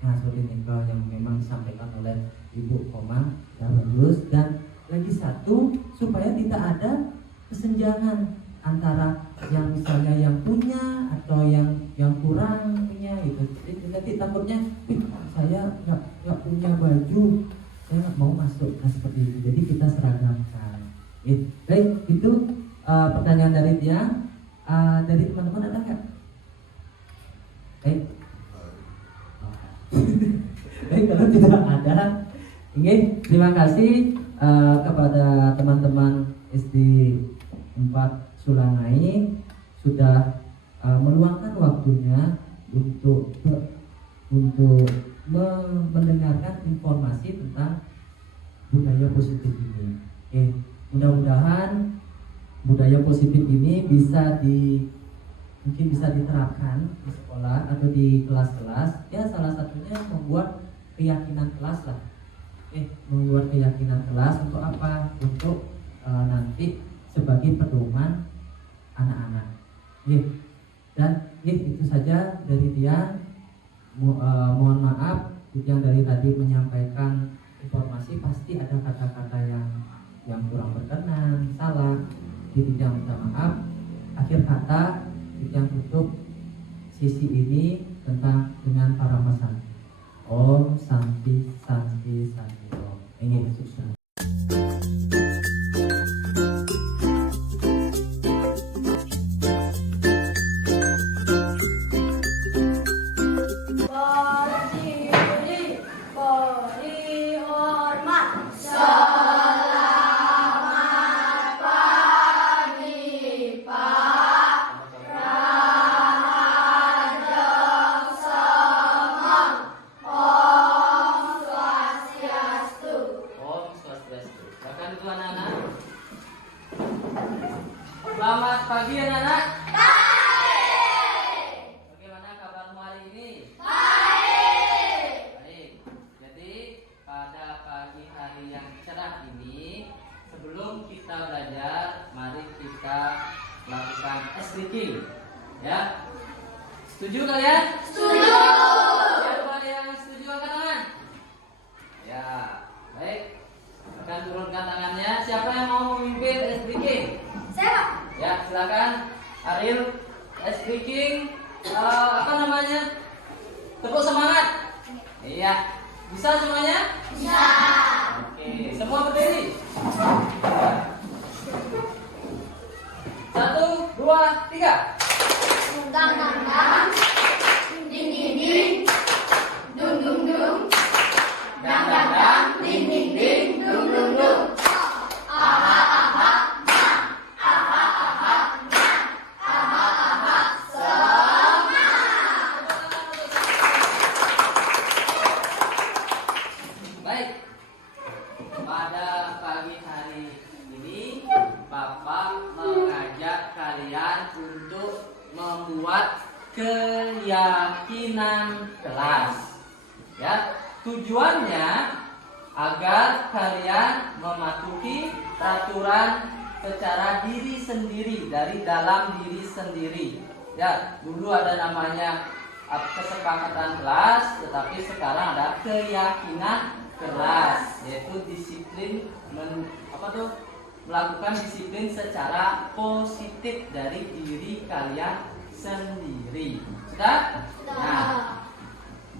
Nah, seperti ini yang memang disampaikan oleh Ibu Komang, ya bagus. Dan lagi satu, supaya tidak ada kesenjangan antara yang misalnya yang punya atau yang kurang punya gitu. Jadi nanti takutnya, saya nggak punya baju, saya nggak mau masuk. Nah, seperti itu. Jadi kita seragamkan. Baik, itu pertanyaan dari dia. Dari teman-teman ada nggak? Baik. Baik, kalau tidak ada, terima kasih kepada teman-teman SD 4 Sulangai sudah meluangkan waktunya untuk mendengarkan informasi tentang budaya positif ini. Mudah-mudahan budaya positif ini mungkin bisa diterapkan di sekolah atau di kelas-kelas. Ya, salah satunya membuat keyakinan kelas lah. Membuat keyakinan kelas untuk apa? Untuk nanti sebagai pedoman anak-anak. Dan itu saja dari dia. Mohon maaf yang dari tadi menyampaikan informasi, pasti ada kata-kata yang kurang berkenan, salah. Jadi yang minta maaf. Akhir kata yang tutup sisi ini dengan para pesan. Om Santi Santi Santi Om. Ini susah. Selamat pagi anak-anak. Baik. Bagaimana kabarmu hari ini? Baik. Jadi pada pagi hari yang cerah ini, sebelum kita belajar, mari kita lakukan stretching. Ya. Setuju kalian? Setuju. Siapa yang setuju angkat tangan? Ya. Baik. Akan turunkan tangannya. Siapa yang mau memimpin stretching? Saya. Ya, silakan Ariel. Speaking tepuk semangat. Iya. Bisa semuanya? Bisa. Oke, semua berdiri. 1, 2, 3. Gang-gang-gang, ding-ding-ding, dung-dung-dung, gang-gang-gang, ding-ding-ding, dung-dung-dung. Baik. Pada pagi hari ini Bapak mengajak kalian untuk membuat keyakinan kelas. Ya, tujuannya agar kalian mematuhi peraturan secara diri sendiri, dari dalam diri sendiri. Ya, dulu ada namanya kesepakatan kelas, tetapi sekarang ada keyakinan kelas, yaitu disiplin melakukan disiplin secara positif dari diri kalian sendiri. Sudah? Nah,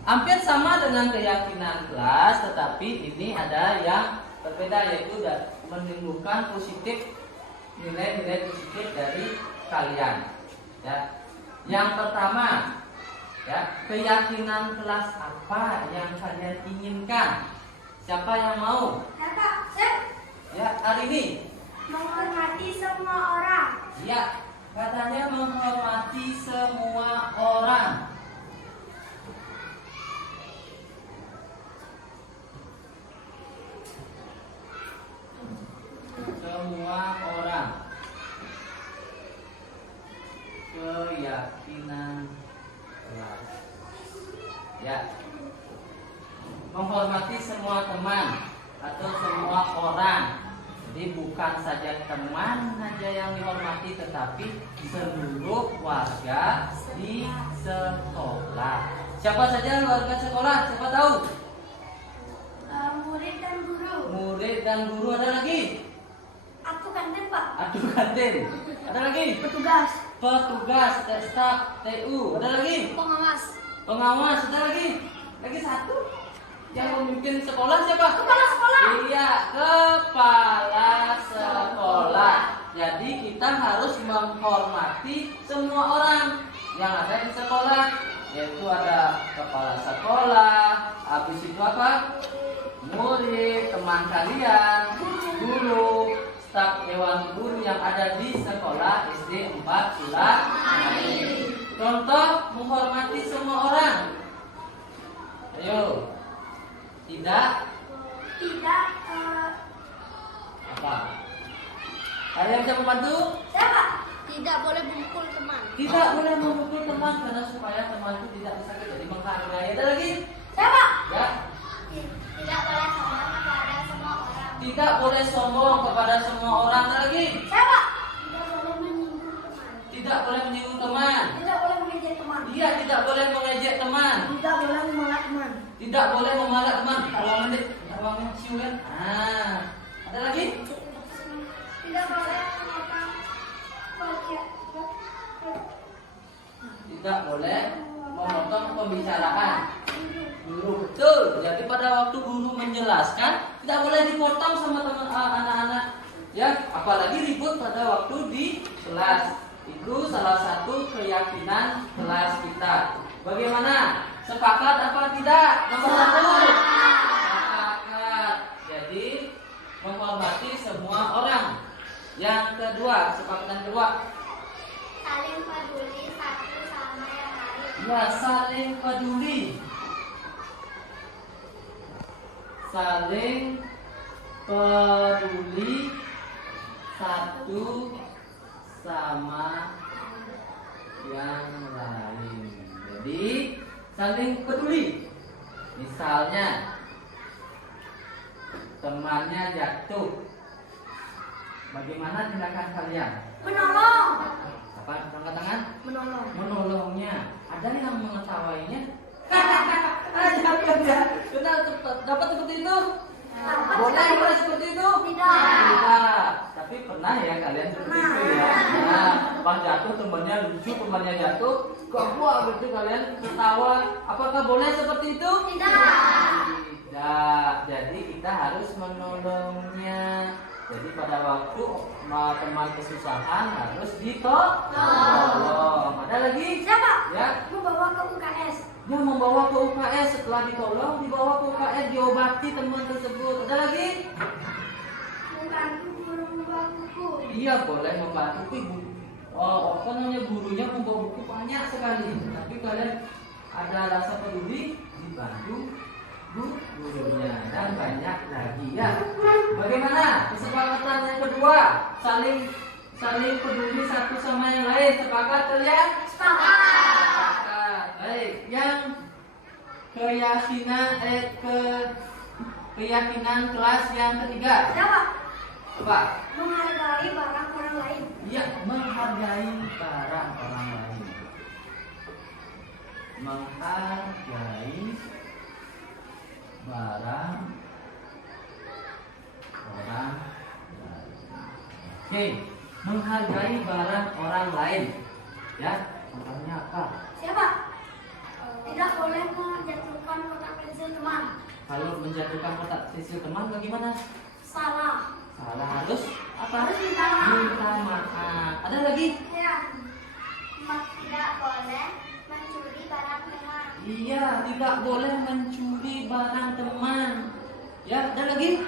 hampir sama dengan keyakinan kelas, tetapi ini ada yang berbeda, yaitu menumbuhkan nilai-nilai positif dari kalian. Ya. Yang pertama, ya, keyakinan kelas apa yang kalian inginkan? Siapa yang mau? Ya, hari ini Menghormati semua orang. ya, katanya menghormati semua orang. Semua orang. Keyakinan kelas. Ya. Menghormati semua teman atau semua orang. Jadi bukan saja teman saja yang dihormati, tetapi seluruh warga di sekolah. Siapa saja warga sekolah? Siapa tahu? Murid dan guru. Murid dan guru. Ada lagi? Aku kantin, Pak. Aduh, kantin. Ada lagi? Petugas. Petugas, staf, TU. Ada lagi? Pengawas. Pengawas. Ada lagi? Lagi satu. Yang memimpin sekolah siapa? Kepala sekolah. Iya, kepala sekolah. Jadi kita harus menghormati semua orang yang ada di sekolah, yaitu ada kepala sekolah, habis itu apa? Murid, teman kalian, guru, staf dewan guru yang ada di sekolah SD 4 Sulawesi. Contoh, menghormati semua orang. Ayo. Tidak apa? Ada yang bisa membantu? Tidak boleh memukul teman. Tidak boleh memukul teman karena supaya teman itu tidak disakiti. Jadi menghargai. Ada lagi? Ya. Tidak boleh sombong kepada semua orang. Tidak boleh sombong kepada semua orang. Ada lagi? Tidak boleh menyinggung teman. Tidak boleh menyinggung teman. Tidak boleh mengejek teman. Dia tidak boleh mengejek teman. Tidak boleh memalak teman. Tidak boleh memalak teman. Kalau mendek, awangnya ciu kan? Ada lagi? Tidak boleh memotong Tidak boleh memotong pembicaraan guru. Betul. Jadi pada waktu guru menjelaskan tidak boleh dipotong sama teman anak-anak. Ya, apalagi ribut pada waktu di kelas. Itu salah satu keyakinan kelas kita. Bagaimana? Sepakat apa tidak? Nomor 1. Sepakat. Jadi menghormati semua orang. Yang kedua, sepakatan kedua. saling peduli satu sama yang lain. Ya, saling peduli. Saling peduli satu sama yang lain. Jadi, saling peduli. Misalnya, temannya jatuh. Bagaimana tindakan kalian? Menolong. Apa? Angkat tangan? Menolong. Menolongnya. Ada yang mengetahuinya? Benar, dapat seperti itu? Boleh seperti itu? Tidak. Tapi pernah ya kalian seperti itu ya? Nah, pas jatuh temannya lucu, temannya jatuh, kok gua berarti kalian ketawa. Apakah boleh seperti itu? Tidak. Jadi kita harus menolongnya. Jadi pada waktu teman kesusahan harus ditolong. Ada lagi? Siapa? Ya. Membawa ke UKS. Dia membawa ke UKS, setelah ditolong dibawa ke UKS, diobati teman tersebut. Ada lagi? Membantu guru membawa buku. Iya, boleh membantu. Apa namanya, gurunya membawa buku banyak sekali. Tapi kalian ada rasa peduli, dibantu gurunya, dan banyak lagi ya. Bagaimana kesepakatan yang kedua? Saling peduli satu sama yang lain. Sepakat kalian? Sepakat. Baik. Yang keyakinan kelas yang ketiga. Siapa? Apa? Menghargai barang orang lain. Iya, menghargai barang orang lain. Menghargai barang orang lain. Oke, menghargai barang orang lain. Ya, contohnya apa? Siapa? Tidak boleh menjatuhkan kotak pensil teman. Kalau menjatuhkan kotak pensil teman bagaimana? Salah. Salah, harus apa? Harus minta maaf. Minta maaf. Ada lagi? Ya. Tidak boleh mencuri barang teman. Iya, tidak boleh mencuri barang teman. Ya, ada lagi?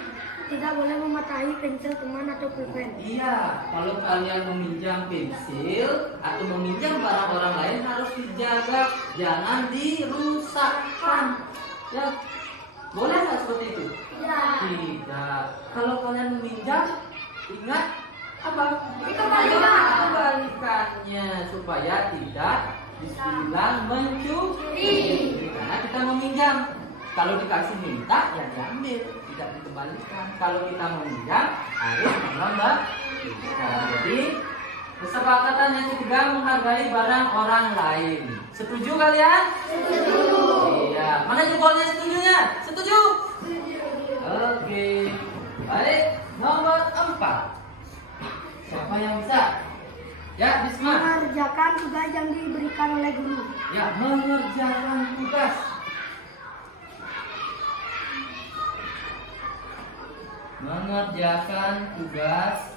Tidak boleh mematahi pensil teman atau pulpen. Iya, kalau kalian meminjam pensil atau meminjam barang orang lain harus dijaga, jangan dirusakkan. Ya, boleh nggak seperti itu? Tidak. Kalau kalian meminjam, ingat apa? Kembalikannya supaya tidak dibilang mencuri. Karena kita meminjam. Kalau dikasih minta, ya diambil, tidak dikembalikan. Kalau kita meminjam, harus mengembalikan. Jadi, kesepakatan yang ketiga menghargai barang orang lain. Setuju kalian? Setuju. Iya. Mana jempolnya setujunya? Setuju? Oke. Baik, nomor 4. Siapa yang bisa? Ya, Bisma. Mengerjakan tugas yang diberikan oleh guru. Ya, mengerjakan tugas. Mengerjakan tugas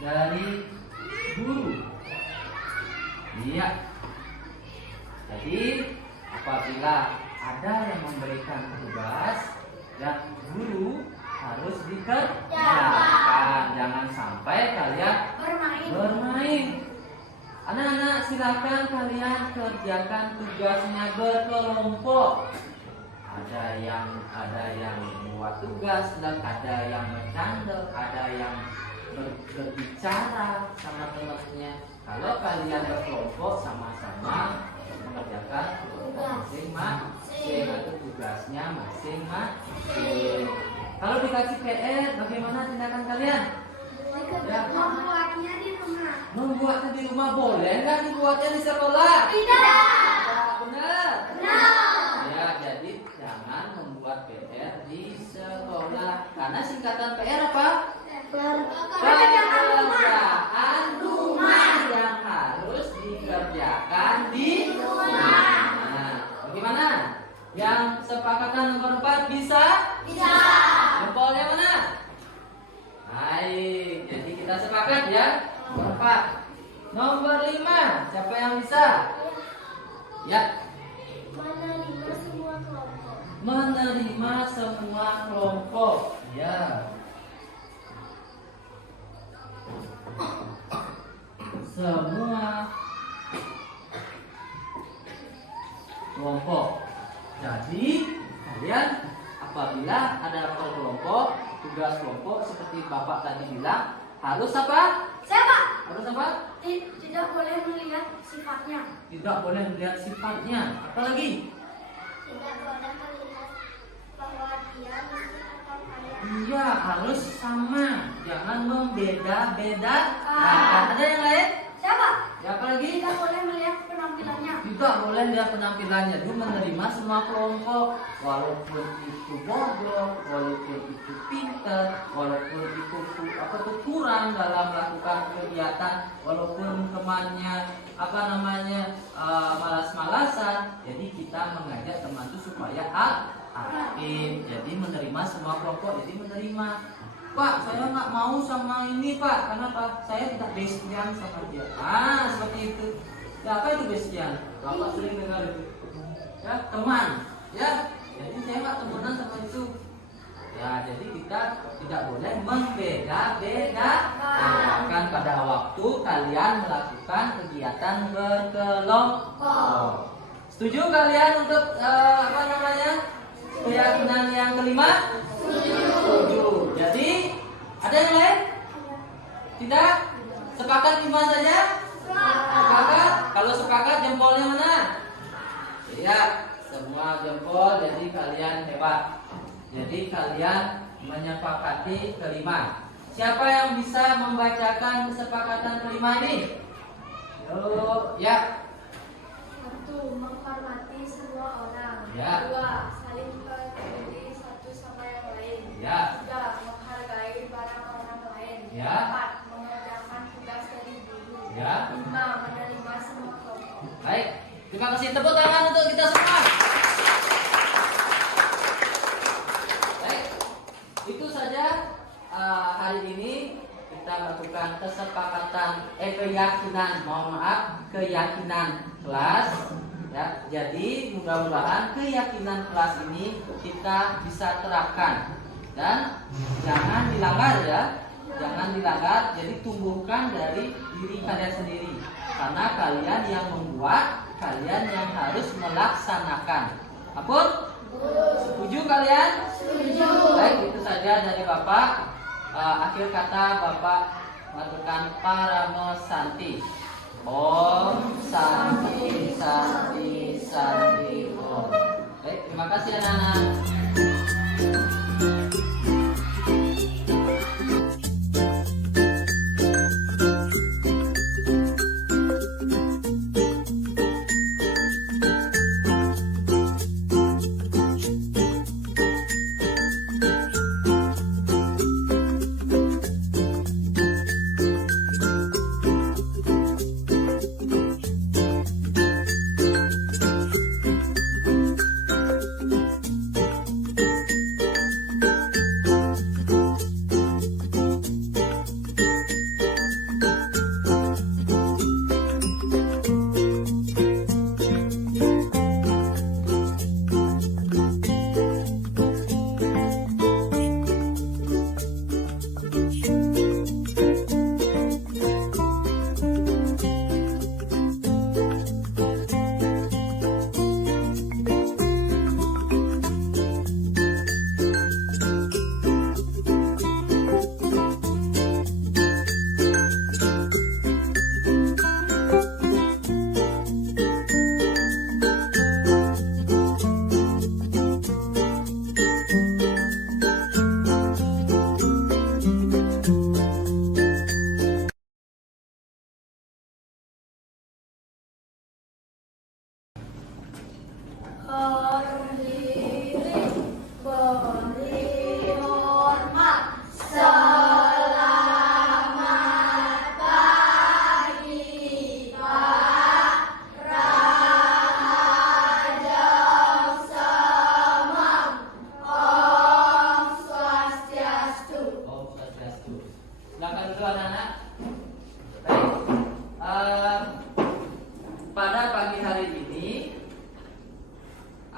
dari guru. Iya. Jadi apabila ada yang memberikan tugas dan guru harus dikerjakan. Jangan sampai kalian bermain. Anak-anak, silakan kalian kerjakan tugasnya berkelompok. Ada yang membuat tugas, dan ada yang bercanda, ada yang berbicara sama temannya. Kalau kalian berkelompok sama-sama mengerjakan masing-masing atau tugasnya masing-masing. Kalau dikasih PR, bagaimana tindakan kalian? Ya. Membuatnya di rumah. Membuatnya di rumah boleh nggak dibuatnya di sekolah? Tidak. Benar. Benar. Ya, jadi jangan membuat PR di sekolah. Karena singkatan PR apa? Pekerjaan rumah yang harus dikerjakan di rumah. Nah, bagaimana? Yang sepakatan nomor 4 bisa? Bisa. Jempolnya mana? Baik, jadi kita sepakat ya. Nomor 4. Nomor 5, siapa yang bisa? Ya. Menerima semua kelompok. Menerima semua kelompok. Ya. Semua kelompok. Jadi kalian apabila ada kelompok, tugas kelompok seperti Bapak tadi bilang, harus apa? Siapa? Harus apa? Tidak boleh melihat sifatnya. Tidak boleh melihat sifatnya. Apalagi? Tidak boleh melihat bahwa dia miskin atau kaya. Iya, harus sama. Jangan membeda-bedakan. Ada yang lain? Siapa? Ya, apalagi? Tidak boleh melihat penampilannya. Tidak boleh lihat penampilannya. Dia menerima semua kelompok, walaupun itu bodoh, walaupun itu pintar, walaupun itu kurang dalam melakukan kegiatan, walaupun temannya malas-malasan. Jadi kita mengajak teman itu supaya aktif. Jadi menerima semua kelompok. Jadi menerima. Pak, saya nggak mau sama ini Pak. Kenapa? Saya tidak bestian sama dia. Seperti itu. Ya, apa itu bestian? Bapak sering dengar itu. Ya, teman. Ya, jadi saya nggak temenan sama itu. Ya, jadi kita tidak boleh membeda-bedakan pada waktu kalian melakukan kegiatan berkelompok. Setuju kalian untuk keyakinan yang kelima? Setuju. Jadi ada yang lain? Tidak? Sepakat 5 saja? Sepakat? Kalau sepakat jempolnya mana? Ya, semua jempol. Jadi kalian hebat. Jadi kalian menyepakati kelima. Siapa yang bisa membacakan kesepakatan kelima ini? Yuk, ya. 1. Menghormati semua orang. Ya. 2. Saling peduli satu sama yang lain. Ya. 3. Menghargai barang orang lain. Ya. 4. Mengerjakan tugas dari guru. Ya. 5. Menerima semua kelompok. Baik, terima kasih. Tepuk tangan untuk kita semua. Baik, itu saja hari ini kita lakukan keyakinan kelas. Ya, jadi mudah-mudahan keyakinan kelas ini kita bisa terapkan dan jangan dilanggar ya. Jangan dilanggar, jadi tumbuhkan dari diri kalian sendiri. Karena kalian yang membuat, kalian yang harus melaksanakan. Ampun? Setuju kalian? Setuju. Baik, itu saja dari Bapak. Akhir kata Bapak mengatakan Paramo Santi. Om Santi Santi Santi Om. Baik, terima kasih anak-anak.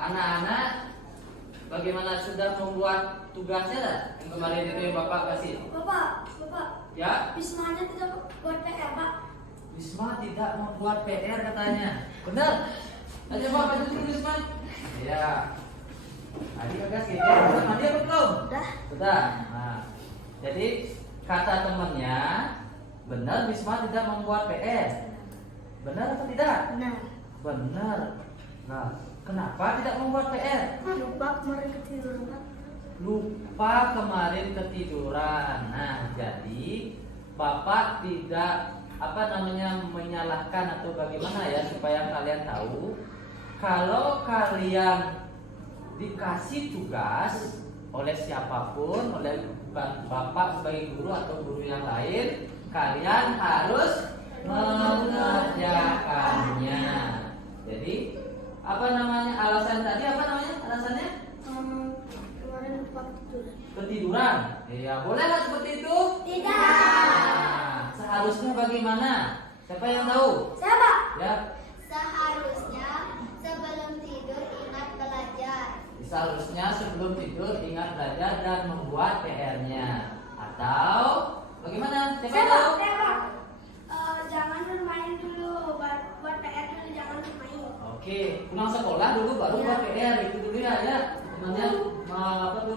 anak-anak bagaimana sudah membuat tugasnya lah? Yang kemarin itu yang Bapak kasih. Bapak, Ya, Wismanya tidak buat PR, Pak. Wisma tidak membuat PR katanya. Benar? Aja Bapak dulu Wisma. Ya. Adik kasih. Udah mandi apa belum? Sudah. Nah, jadi kata temannya, benar Wisma tidak membuat PR. Benar atau tidak? Benar. Benar. Nah, kenapa tidak membuat PR? Lupa kemarin ketiduran, Pak. Lupa kemarin ketiduran. Nah, jadi Bapak tidak menyalahkan atau bagaimana ya, supaya kalian tahu kalau kalian dikasih tugas oleh siapapun, oleh Bapak sebagai guru atau guru yang lain, kalian harus mengerjakannya. Jadi alasan tadi apa namanya? Alasannya Kemarin lupa ketiduran. ketiduran. Ya, boleh nggak seperti itu? Tidak. Nah, seharusnya bagaimana? Siapa yang tahu? Siapa? Ya, Seharusnya sebelum tidur ingat belajar. seharusnya sebelum tidur ingat belajar dan membuat PR-nya. Atau bagaimana? Siapa yang tahu? Jangan bermain dulu, buat PR dulu, jangan bermain. Oke, pulang sekolah dulu baru buat PR itu dulu ya. Temannya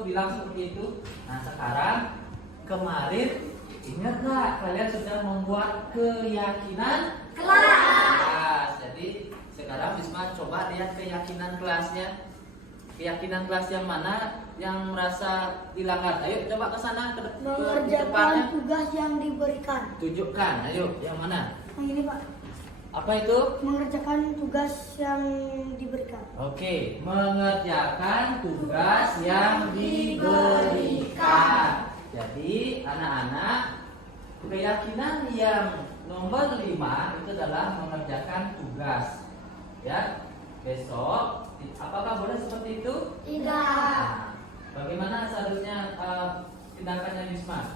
bilang seperti itu. Nah, sekarang kemarin ingat nggak kalian sudah membuat keyakinan kelas? Jadi sekarang Bisma coba lihat keyakinan kelasnya. Keyakinan kelas yang mana yang merasa dilanggar? Ayo coba ke sana ke depannya. Mengerjakan tugas yang diberikan. Tunjukkan, ayo yang mana? Yang ini, Pak. Apa itu? Mengerjakan tugas yang diberikan. Oke, mengerjakan tugas yang diberikan. Jadi anak-anak, keyakinan yang nomor 5 itu adalah mengerjakan tugas. Ya, besok apakah boleh seperti itu? Tidak. Nah, bagaimana seharusnya tindakannya Bisma?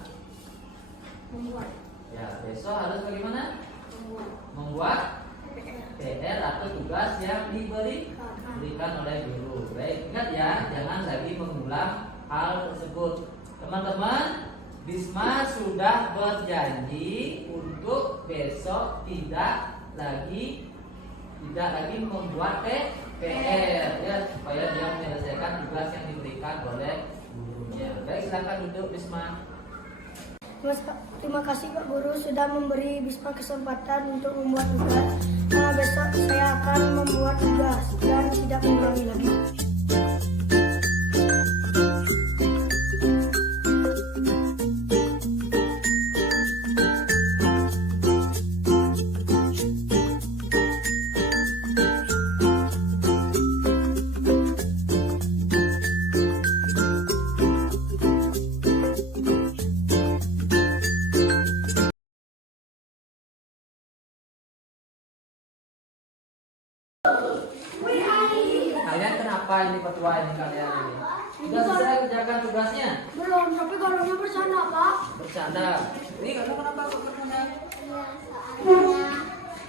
Membuat. Ya, besok harus bagaimana? Membuat PR atau tugas yang diberikan oleh guru. Baik, ingat ya, jangan lagi mengulang hal tersebut. Teman-teman, Bisma sudah berjanji untuk besok tidak lagi membuat PR ya, supaya dia menyelesaikan tugas yang diberikan oleh gurunya. Baik, silakan duduk Bisma. Terima kasih Pak Guru sudah memberi Bisma kesempatan untuk membuat tugas. Besok saya akan membuat tugas dan tidak mengulangi lagi. Kalian kenapa ini petua ini kalian ini? Sudah selesai kerjakan tugasnya? Belum, tapi galonnya bercanda Pak. Bercanda. Ini kamu kenapa kok bercanda? Soalnya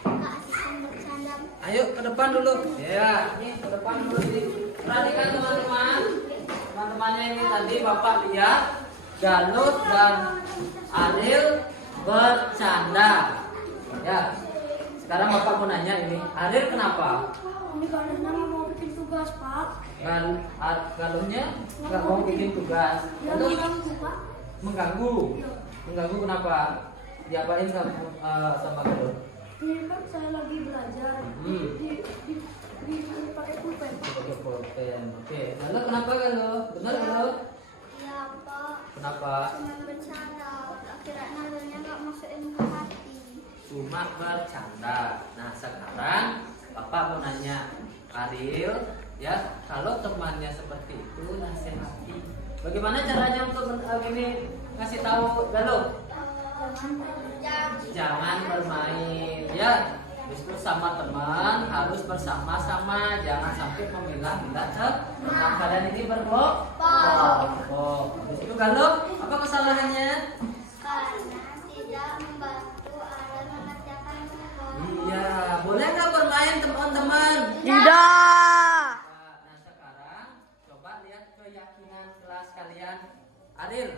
Kak Asisten bercanda. Ayo ke depan dulu. Ya, ini ke depan dulu sini. Perhatikan teman-teman. Teman-temannya ini tadi Bapak lihat Galut dan Ariel bercanda. Ya. Sekarang Bapak mau nanya ini, Ariel kenapa? Ini galonnya nggak mau bikin tugas Pak. Galutnya nggak mau bikin tugas. Ya Lalu mengganggu Pak. mengganggu. Mengganggu kenapa? Diapain kamu sama Galut? Ini kan saya lagi belajar. Pakai pulpen. Pakai pulpen. Oke. Lalu kenapa Galut? Benar Galut? Ya Pak, Kenapa? cuma bercanda. Akhirnya nalurnya nggak masukin ke hati. Cuma bercanda. Nah, sekarang Bapak mau nanya Ariel, ya, kalau temannya seperti itu nasihati. Bagaimana caranya untuk ini ngasih tahu Galuh? Jangan bermain, ya. Justru sama teman harus bersama-sama, jangan sampai memilah-milah teman kalian ini berkelompok. Habis itu Galuh, apa kesalahannya? Karena tidak membantu Ariel mengerjakan tugas. Iya, boleh nggak bermain teman-teman? Tidak. Nah, keyakinan kelas kalian? Aril.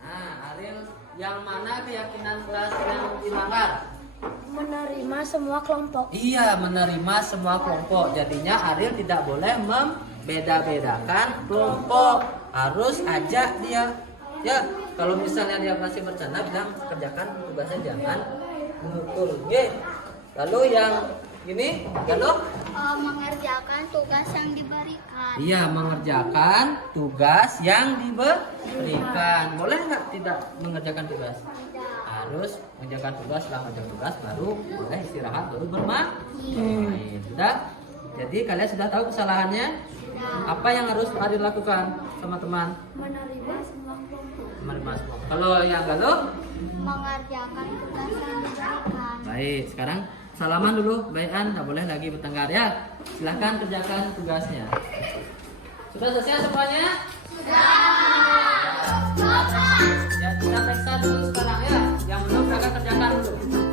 Nah, Aril, yang mana keyakinan kelas yang dilanggar? Menerima semua kelompok. Iya, menerima semua kelompok. Jadinya Aril tidak boleh membeda-bedakan kelompok. Harus ajak dia. Ya, kalau misalnya dia masih bercanda, bilang kerjakan tugasnya, jangan mengukur. Oke. Lalu yang ini, lalu Mengerjakan tugas yang diberikan. iya, mengerjakan tugas yang diberikan. Boleh nggak tidak mengerjakan tugas? Harus mengerjakan tugas. Setelah mengerjakan tugas baru boleh istirahat, baru bermain. Sudah. Jadi kalian sudah tahu kesalahannya? Apa yang harus Aril lakukan sama teman? Menerima semua kelompok. Menerima semua. Kalau yang galuh? Mengerjakan tugas yang diberikan. Baik, sekarang salaman dulu, bayan, nggak boleh lagi bertengkar ya. Silahkan kerjakan tugasnya. Sudah selesai semuanya? Sudah. Ya, kita periksa dulu sekarang ya. Yang belum kakak kerjakan dulu.